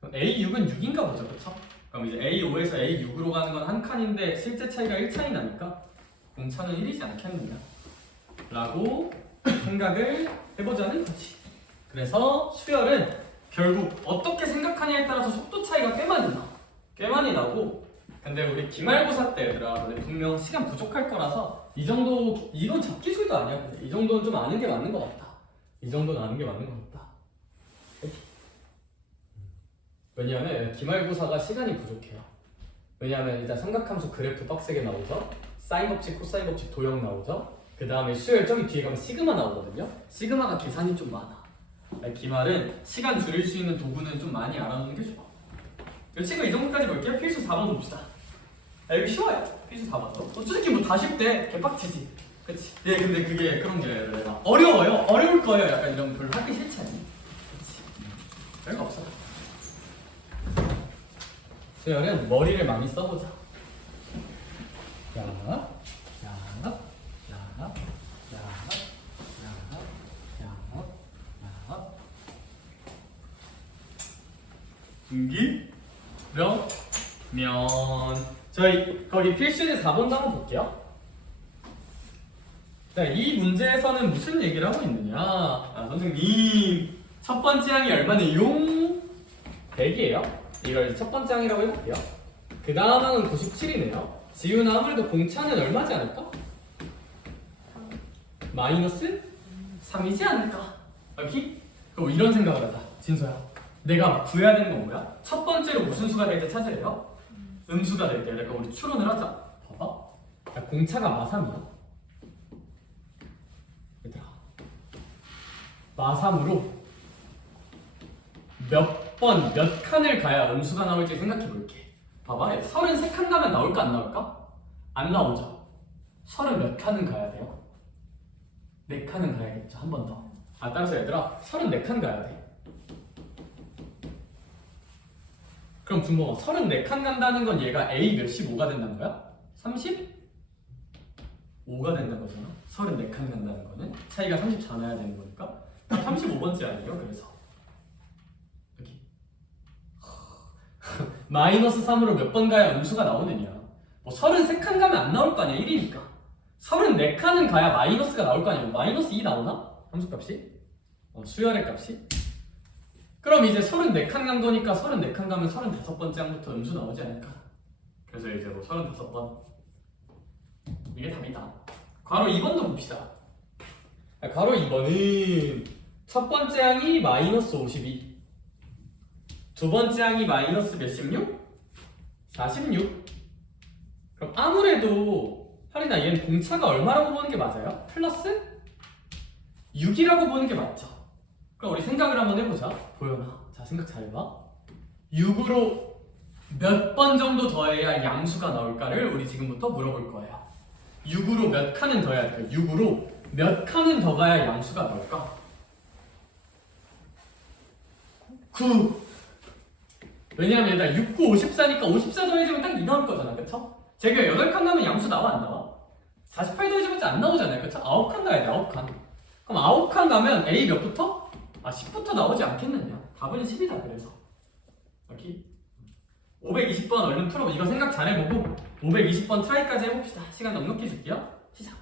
그럼 A6은 6인가 보죠, 그쵸? 그럼 이제 A5에서 A6으로 가는 건 한 칸인데 실제 차이가 1차이 나니까 공차는 1이지 않겠느냐 라고 생각을 해보자는 거지. 그래서 수열은 결국 어떻게 생각하냐에 따라서 속도 차이가 꽤 많이 나. 꽤 많이 나고, 근데 우리 기말고사 때 얘들아 분명 시간 부족할 거라서 이 정도, 이건 잡기술도 아니야. 근데 이 정도는 좀 아는 게 맞는 것 같다. 이 정도는 아는 게 맞는 것 같다. 왜냐하면 기말고사가 시간이 부족해요. 왜냐하면 일단 삼각함수 그래프 빡세게 나오죠. 사인 법칙, 코사인 법칙 도형 나오죠. 그 다음에 수열 저기 뒤에 가면 시그마 나오거든요. 시그마가 계산이 좀 많아. 기말은 시간 줄일 수 있는 도구는 좀 많이 알아놓는 게 좋아. 친구 이 정도까지 볼게요. 필수 4번 봅시다. 이거 쉬워요. 필수 4번. 솔직히 뭐 다 쉽대. 개빡치지. 그치? 예, 근데 그게 그런 게 어려워요. 어려울 거예요. 약간 이런 별로 하기 싫지 않니? 그치? 별거 없어. 수열은 머리를 많이 써보자. 야, 야, 야, 야, 야, 야, 야. 그러면 저희 거기 필수제 4번도 한번 볼게요. 자, 이 문제에서는 무슨 얘기를 하고 있느냐? 선생님, 첫 번째 항이 얼마네요? 100이에요. 이걸 첫 번째 항이라고 해볼게요. 그 다음 항은 97이네요. 지우는 아무래도 공차는 얼마지 않을까? 마이너스 3이지 않을까? 여기? 그럼 이런 생각을 하자. 진서야, 내가 구해야 되는 건 뭐야? 첫 번째로 무슨 수가 될 때 찾으래요? 음수가 될 때. 그러니까 우리 추론을 하자. 봐봐. 공차가 마삼이야. 얘들아, 마삼으로 몇 번, 몇 칸을 가야 음수가 나올지 생각해 볼게. 봐봐. 33칸 가면 나올까 안 나올까? 안 나오죠. 30 몇 칸은 가야 돼요? 4칸은 가야겠죠. 한 번 더. 따라서 얘들아, 34칸 가야 돼. 그럼 준범아, 34칸 간다는 건 얘가 A 몇십 5가 된다는 거야? 35가 된다는 거잖아. 34칸 간다는 거는 차이가 34 나야 되는 거니까 35번째 아니에요? 그래서 여기 마이너스 3으로 몇 번 가야 음수가 나오느냐. 뭐 33칸 가면 안 나올 거 아니야. 1이니까 34칸은 가야 마이너스가 나올 거 아니야. 마이너스 2 나오나? 함수값이? 수열의 값이? 그럼 이제 34칸 간 거니까 34칸 가면 35번째 항부터 음수 나오지 않을까? 그래서 이제 뭐 35번 이게 답이다. 괄호 2번도 봅시다. 괄호 2번은 첫 번째 항이 마이너스 52, 두 번째 항이 마이너스 몇십육? 46. 그럼 아무래도 할인아, 얘는 공차가 얼마라고 보는 게 맞아요? 플러스 6이라고 보는 게 맞죠? 그럼 우리 생각을 한번 해보자. 보현아, 자 생각 잘 해봐. 6으로 몇 번 정도 더해야 양수가 나올까를 우리 지금부터 물어볼 거예요. 6으로 몇 칸은 더 해야 돼요? 6으로 몇 칸은 더 가야 양수가 나올까? 9. 왜냐면 얘들아 6, 9, 54니까 54 더해주면 딱 2 나올 거잖아. 그쵸? 제가 8칸 가면 양수 나와 안 나와? 48 더해주면 안 나오잖아요. 그쵸? 9칸 가야 돼. 9칸. 그럼 9칸 가면 A 몇부터? 10부터 나오지 않겠느냐. 답은 10이다. 그래서 여기 520번 얼른 풀어. 이거 생각 잘 해보고 520번 트라이까지 해봅시다. 시간 넉넉히 줄게요. 시작.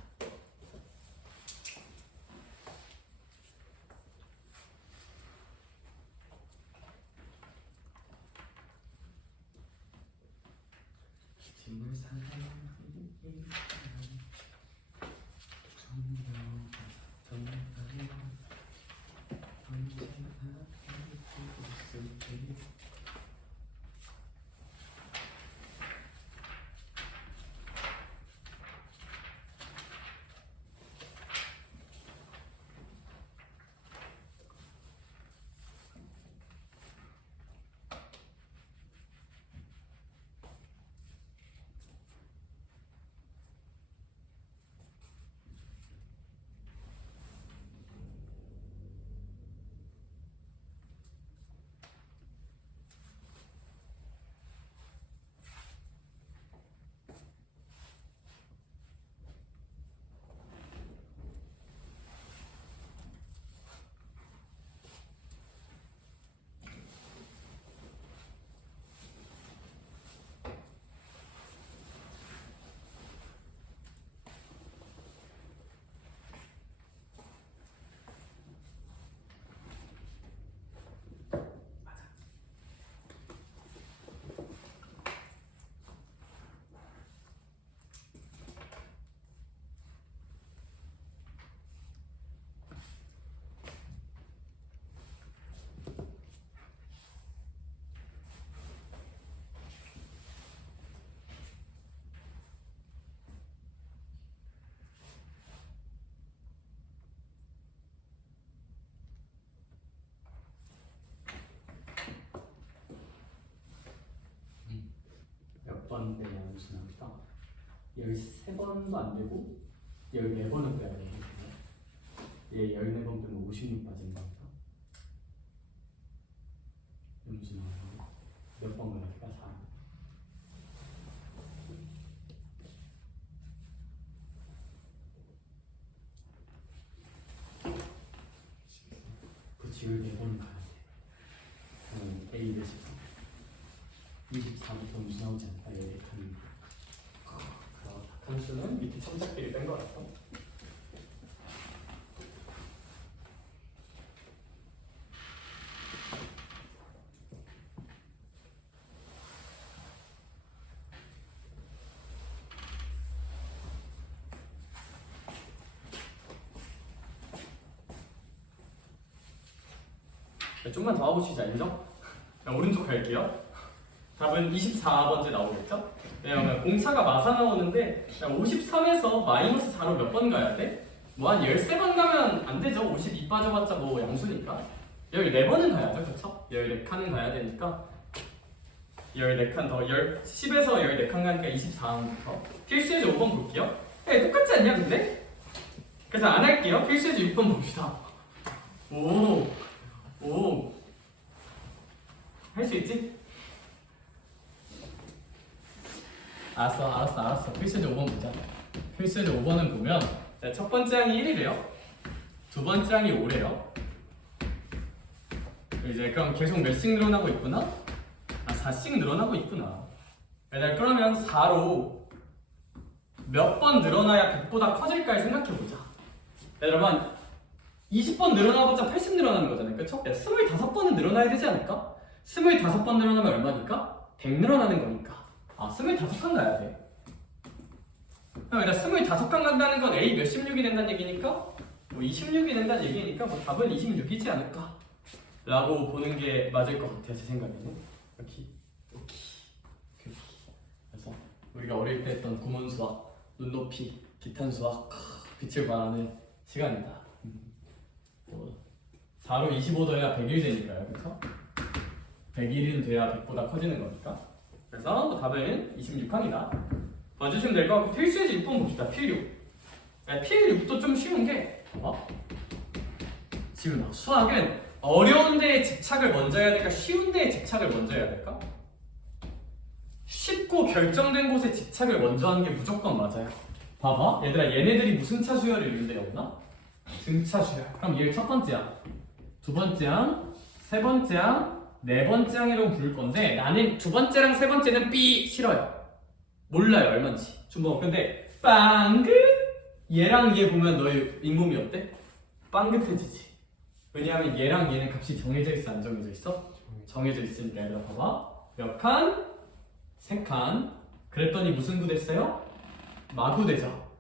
번 빼면 무슨 나옵니까? 13번도 안 되고 14번은 빼야 되거든요. 얘 14번 빼면 56 빠진다. 무슨 나와요? 몇 번 가니까 4. 지울 4번 가야 돼. A 대 14. 24부터 무슨 나오지 않다. 얘 칸. 칸수는 밑에 첨삭끼리 뺀 거라서. 좀만 더 와보시자. 인정? 자, 오른쪽 갈게요. 답은 24번째 나오겠죠? 왜냐면 공차가 마사 나오는데 53에서 마이너스 4로 몇 번 가야 돼? 뭐 한 13번 가면 안 되죠. 52 빠져봤자 뭐 양수니까 14번은 가야죠. 그쵸? 14칸은 가야 되니까 14칸 더 10에서 14칸 가니까 24부터 필수예제 5번 볼게요. 똑같지 않냐 근데? 그래서 안 할게요. 필수예제 6번 봅시다. 오, 할 수 있지? 알았어. 필수예제 5번 보자. 필수예제 5번은 보면 첫 번째 항이 1이래요. 두 번째 항이 5래요. 이제 그럼 계속 몇씩 늘어나고 있구나? 4씩 늘어나고 있구나. 그러면 4로 몇 번 늘어나야 100보다 커질까를 생각해보자. 여러분 20번 늘어나봤자 80 늘어나는 거잖아요. 그쵸? 25번은 늘어나야 되지 않을까? 25번 늘어나면 얼마니까? 100 늘어나는 거니까 25칸 가야 돼. 그럼 일단 25칸 간다는 건 A 몇 16이 된다는 얘기니까 뭐 26이 된다는 얘기니까 뭐 답은 26이지 않을까? 라고 보는 게 맞을 것 같아요. 제 생각에는. 이렇게. 그래서 우리가 어릴 때 했던 구문 수학, 눈높이, 기탄 수학 빛을 발하는 시간이다. 4로 25 더해야 100일 되니까요. 그쵸? 101은 돼야 100보다 커지는 거니까. 그래서 답은 26항이다. 봐주시면 될 것 같고 필수예제 6번 봅시다. 필6. 필6도 좀 쉬운 게 지훈아, 수학은 어려운 데에 집착을 먼저 해야 될까? 쉬운 데에 집착을 먼저 해야 될까? 쉽고 결정된 곳에 집착을 먼저 하는 게 무조건 맞아요. 봐봐. 얘들아, 얘네들이 무슨 차 수열을 이룬대 없나? 등차 수열. 그럼 얘를 첫 번째 항, 두 번째 항, 세 번째 항, 네 번째 항이라고 부를 건데 나는 두 번째랑 세 번째는 삐 싫어요. 몰라요 얼마인지. 근데 빵긋 얘랑 얘 보면 너의 잇몸이 어때? 빵긋해지지. 왜냐하면 얘랑 얘는 값이 정해져 있어 안 정해져 있어? 정해져 있으니까. 얘들아 봐봐. 몇 칸? 세 칸. 그랬더니 무슨 구 됐어요? 마구 되죠.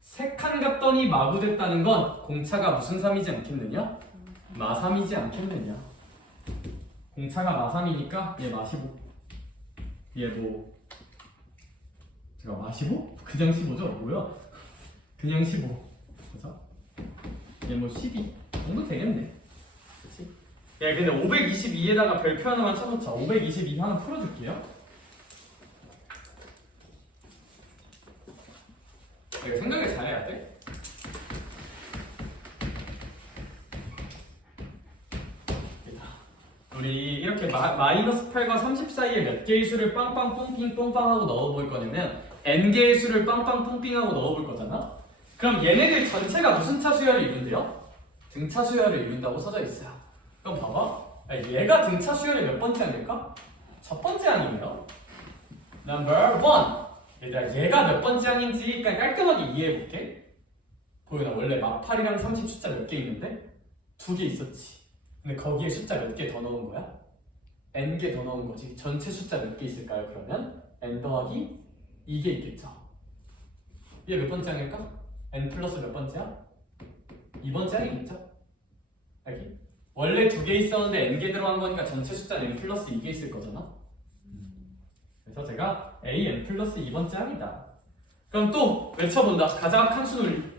세 칸 갔더니 마구 됐다는 건 공차가 무슨 3이지 않겠느냐? 마3이지 않겠느냐? 공차가 마3이니까 얘 마15. 얘 뭐 제가 마15? 그냥 15죠? 뭐야? 그냥 15. 그래서 얘 뭐 12 정도 되겠네. 그치? 야 근데 522에다가 별표 하나만 쳐놓자. 522 하나 풀어줄게요. 이거 생각을 잘해야 돼. 우리 이렇게 마이너스 8과 30 사이에 몇 개의 수를 빵빵 뿡삥 뽕빵 하고 넣어볼 거냐면 n개의 수를 빵빵 뿡삥 하고 넣어볼 거잖아. 그럼 얘네들 전체가 무슨 차 수열을 이룬대요? 등차 수열을 이룬다고 써져 있어요. 그럼 봐봐. 얘가 등차 수열의 몇 번째 항일까? 첫 번째 항이에요. Number 1. 얘들아, 얘가 몇 번째 항인지 그냥 깔끔하게 이해해볼게. 보이나? 원래 마8이랑 30 숫자 몇 개 있는데? 2개 있었지. 근데 거기에 숫자 몇 개 더 넣은 거야? n개 더 넣은 거지. 전체 숫자 몇 개 있을까요? 그러면 n 더하기 2개 있겠죠. 얘 몇 번째 항일까? n 플러스 몇 번째야? 2번째 항이겠죠? 여기 원래 2개 있었는데 n개 들어간 거니까 전체 숫자 n 플러스 2개 있을 거잖아. 그래서 제가 a n 플러스 2번째 항이다. 그럼 또 외쳐본다. 가장 큰 수를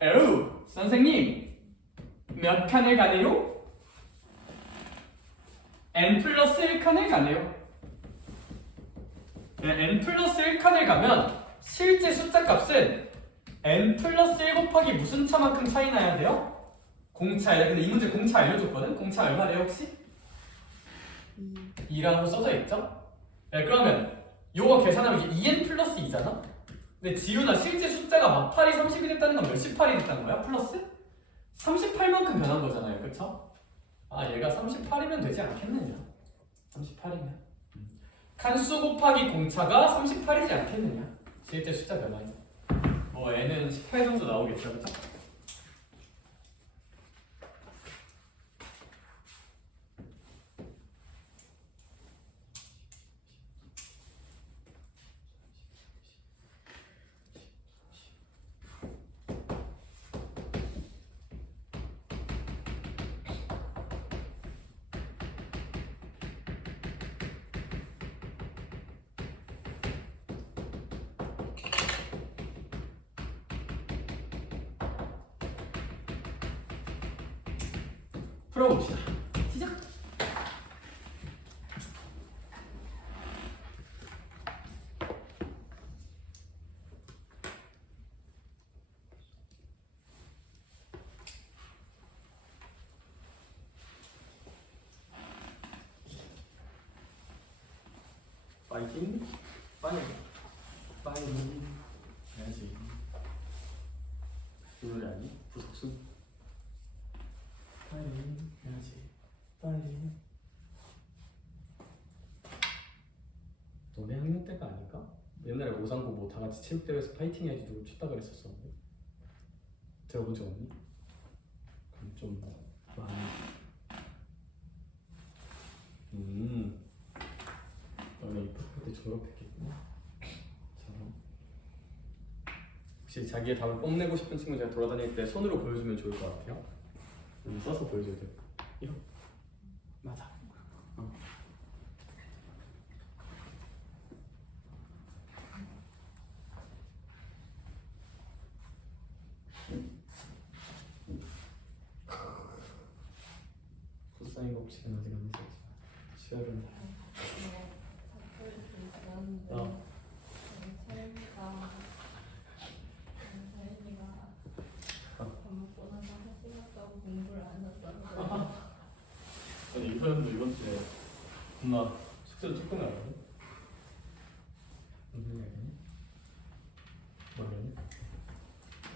에우 선생님 몇 칸을 가네요? n 플러스 1칸을 가네요. n 플러스 1칸을 가면 실제 숫자 값은 n 플러스 1 곱하기 무슨 차만큼 차이 나야 돼요? 공차야. 근데 이 문제 공차 알려줬거든? 공차 얼마래요 혹시? 2라고 써져 있죠? 네, 그러면 요거 계산하면 이게 2n 플러스 2잖아? 근데 지훈아 실제 숫자가 마팔이 30이 됐다는 건 몇십 팔이 됐다는 거야? 플러스? 38만큼 변한 거잖아요, 그쵸? 아 얘가 38이면 되지 않겠느냐? 38이면 칸수 곱하기 공차가 38이지 않겠느냐? 실제 숫자 변화니 뭐 n은 18 정도 나오겠죠, 그쵸? 풀어봅시다. 시작! 파이팅! 파이팅! 파이팅! 해야지. 이 노래 아니? 부석순? 파이팅! 해야지. 파이팅! 너네 학년 때가 아닐까? 옛날에 오상고 뭐 다 같이 체육대회에서 파이팅 해야지 누구 춥다 그랬었었는데 들어본 적 없니? 그럼 좀 많이 너네 입학할 때 졸업했겠구나. 자, 혹시 자기의 답을 뽐내고 싶은 친구 제가 돌아다닐 때 손으로 보여주면 좋을 것 같아요. 써서 보여줘야 돼. 이거 맞아. 코사인 법칙은 아직 안 있었지만 시열은 아니 이 사람도 이번 주에 엄마 숙제도 조금 나가네. 무슨 얘기니? 뭐니?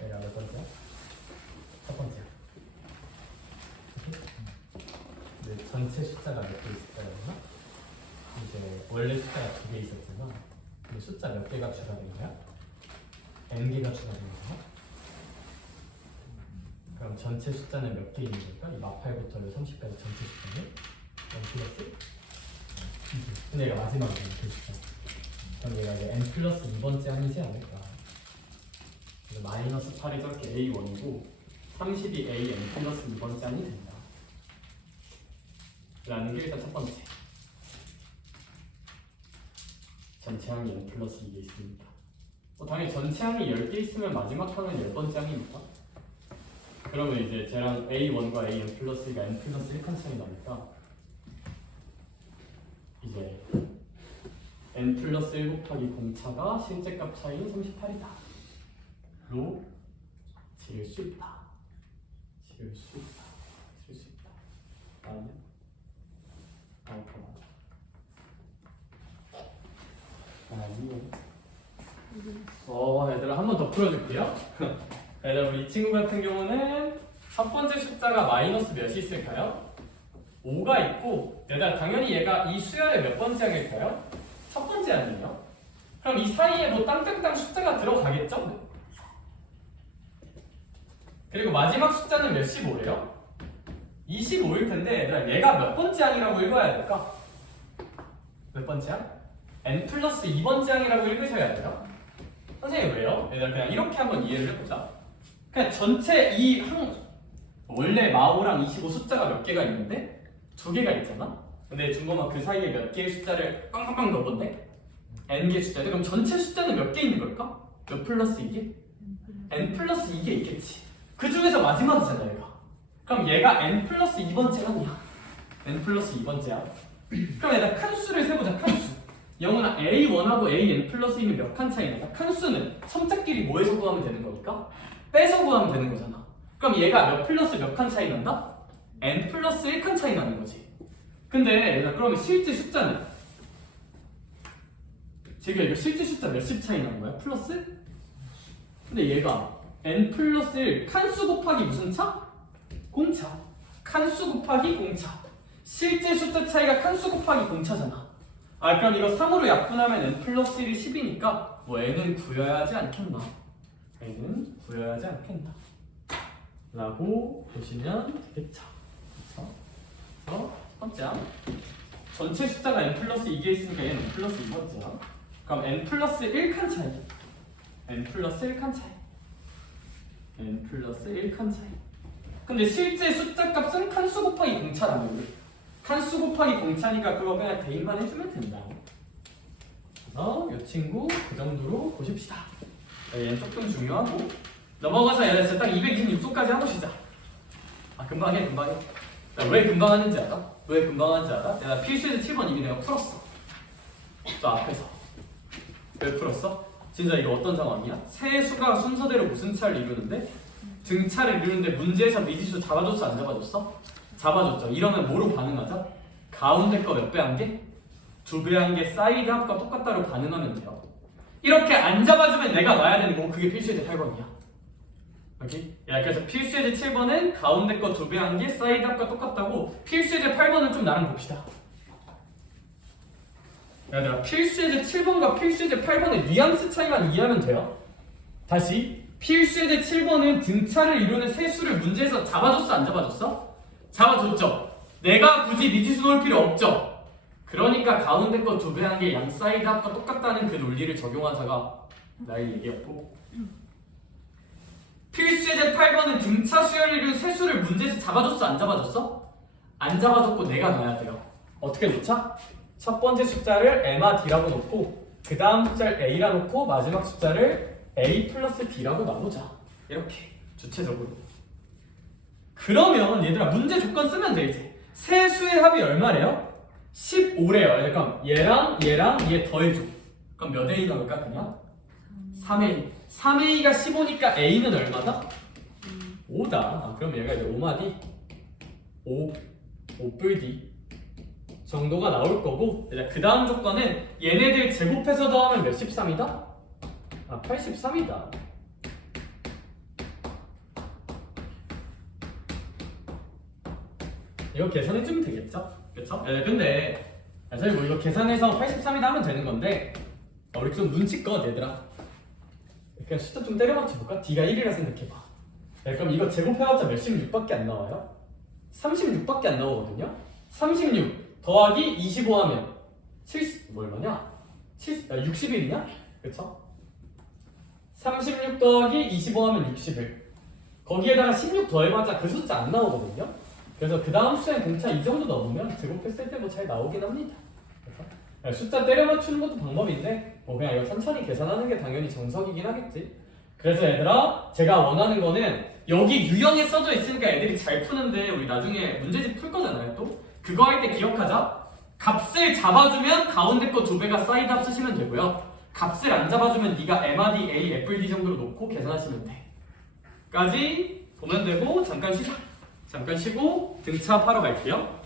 내가 몇 번째야? 첫 번째야. 근데 전체 숫자가 몇 개 있을까요? 이제 원래 숫자가 2개 있었잖아. 근데 숫자 몇 개가 추가된 거야? n개가 추가된 거야? 그럼 전체 숫자는 몇 개 있는 걸까? 이 마팔부터 30까지 전체 숫자는? n 플러스? 근데 얘가 마지막이잖아, 그 숫자. 그럼 얘가 이제 n 플러스 2번째 아니지 않을까? 그래서 마이너스 8이 저렇게 a1이고 30이 a n 플러스 2번째 아니 된다. 라는 게 일단 첫 번째. 전체 항이 n 플러스 2개 있으니까. 당연히 전체 항이 10개 있으면 마지막 항은 10번째 항이니까. 그러면 이제 쟤랑 A1과 AN 플러스가 N 플러스 1칸 차이 나니까 이제 N 플러스 1 곱하기 공차가 실제 값 차이는 38이다 로 지을 수 있다. 지을 수 있다. 지을 수 있다. 다음에 아니요. 얘들아 한 번 더 풀어줄게요. 얘들아 우리 이 친구 같은 경우는 첫 번째 숫자가 마이너스 몇이 있을까요? 5가 있고 얘들아 당연히 얘가 이 수열의 몇 번째 항일까요? 첫 번째 아니에요? 그럼 이 사이에 뭐 땅땅땅 숫자가 들어가겠죠? 그리고 마지막 숫자는 몇 15래요? 25일 텐데 얘들아 얘가 몇 번째 항이라고 읽어야 될까? 몇 번째 항? n 플러스 2번째 항이라고 읽으셔야 돼요. 선생님 왜요? 얘들아 그냥 이렇게 한번 이해를 해보자. 그냥 전체 이 항 원래 마오랑 25 숫자가 몇 개가 있는데 2개가 있잖아? 근데 준범아 그 사이에 몇 개의 숫자를 빵빵빵 넣어본대? n개 숫자들? 그럼 전체 숫자는 몇 개 있는 걸까? 몇 플러스 2개? n 플러스 2개 있겠지. 그 중에서 마지막이잖아 얘가. 그럼 얘가 n 플러스 2번째 항이야. n 플러스 2번째야. 그럼 얘가 칸수를 세보자. 칸수 영훈아 A1하고 AN 플러스 2는 몇 칸 차이 나냐? 칸수는 선택끼리 뭐에서 구하면 되는 거니까? 빼서 구하면 되는 거잖아. 그럼 얘가 몇 플러스 몇 칸 차이 난다? N 플러스 1칸 차이 나는 거지. 근데 얘들아 그러면 실제 숫자는? 지금 이거 실제 숫자 몇십 차이 나는 거야? 플러스? 근데 얘가 N 플러스 1 칸수 곱하기 무슨 차? 공차. 칸수 곱하기 공차. 실제 숫자 차이가 칸수 곱하기 공차잖아. 아 그럼 이거 3으로 약분하면 N 플러스 1이 10이니까 뭐 N은 구해야 하지 않겠나? N은 구해야 하지 않겠나? 라고 보시면 되겠죠. 그래서 첫 번째 전체 숫자가 N 플러스 2개 있으니까 얘는 N 플러스 2번째야. 그럼 N 플러스 1칸 차이. N 플러스 1칸 차이. N 플러스 1칸 차이. 근데 실제 숫자 값은 칸수 곱하기 공차라는 거예요. 칸수 곱하기 공차니까 그거 그냥 대입만 해주면 된다. 그래서 이 친구 그 정도로 보십시다. 얘는 조금 중요하고 넘어가서 얘는 진짜 딱 226조까지 하고 시작. 아 금방 해. 왜 금방 하는지 알아? 왜 금방 하는지 알아? 내가 필수에서 7번 이미 내가 풀었어. 저 앞에서 왜 풀었어? 진짜 이거 어떤 상황이야? 세 수가 순서대로 무슨 차를 이루는데 등차를 이루는데 문제에서 미지수 잡아줬어 안 잡아줬어? 잡아줬죠. 이러면 뭐로 반응하자? 가운데 거 몇 배 한 개? 2배 한 개 사이드 합과 똑같다로 반응하면 돼요. 이렇게 안 잡아주면 내가 놔야 되는 거고 그게 필수예제 8번이야. 오케이? 야 그래서 필수예제 7번은 가운데 거 2배 한 개 사이드 합과 똑같다고 필수예제 8번은 좀 나랑 봅시다. 얘들아 필수예제 7번과 필수예제 8번의 뉘앙스 차이만 이해하면 돼요. 다시 필수예제 7번은 등차를 이루는 세 수를 문제에서 잡아줬어 안 잡아줬어? 잡아줬죠. 내가 굳이 미지수 넣을 필요 없죠. 그러니까 가운데 거 2배 한 개 양 사이드 합과 똑같다는 그 논리를 적용하자가 나의 얘기였고 필수예제 8번은 등차 수열을 이루는 세 수를 문제에서 잡아줬어 안 잡아줬어? 안 잡아줬고 내가 넣어야 돼요. 어떻게 놓자? 첫 번째 숫자를 M아 D라고 놓고 그 다음 숫자를 A라 놓고 마지막 숫자를 A 플러스 D라고 나누자. 이렇게 주체적으로. 그러면 얘들아 문제 조건 쓰면 돼 이제. 세 수의 합이 얼마래요? 15래요. 그럼 얘랑 얘 더해줘. 그럼 몇 A 나올까 그냥? 3A. 3A가 15니까 A는 얼마다? 5다. 아, 그럼 얘가 이제 5마디 5불디 정도가 나올 거고 그 다음 조건은 얘네들 제곱해서 더하면 몇 13이다? 아 83이다. 이거 계산해주면 되겠죠? 그쵸? 근데 저희 뭐 이거 계산해서 83이다 하면 되는 건데 우리 좀 눈치껏 얘들아 그냥 숫자 좀 때려 맞춰볼까? D가 1이라 생각해봐. 그럼 이거 제곱해봤자 몇 16밖에 안 나와요? 36밖에 안 나오거든요? 36 더하기 25 하면 70, 뭐 얼마냐? 61이냐? 그쵸? 36 더하기 25 하면 61 거기에다가 16 더해봤자 그 숫자 안 나오거든요? 그래서 그 다음 숫자에 공차 이 정도 넣으면 제곱했을 때 뭐 잘 나오긴 합니다. 그래서 숫자 때려 맞추는 것도 방법인데 뭐 그냥 이거 천천히 계산하는 게 당연히 정석이긴 하겠지. 그래서 얘들아 제가 원하는 거는 여기 유형에 써져 있으니까 애들이 잘 푸는데 우리 나중에 문제집 풀 거잖아요 또? 그거 할 때 기억하자. 값을 잡아주면 가운데 거 2배가 사이드 합 쓰시면 되고요. 값을 안 잡아주면 네가 MRD, A, FD 정도로 놓고 계산하시면 돼. 까지 보면 되고 잠깐 쉬자. 잠깐 쉬고 등차하러 갈게요.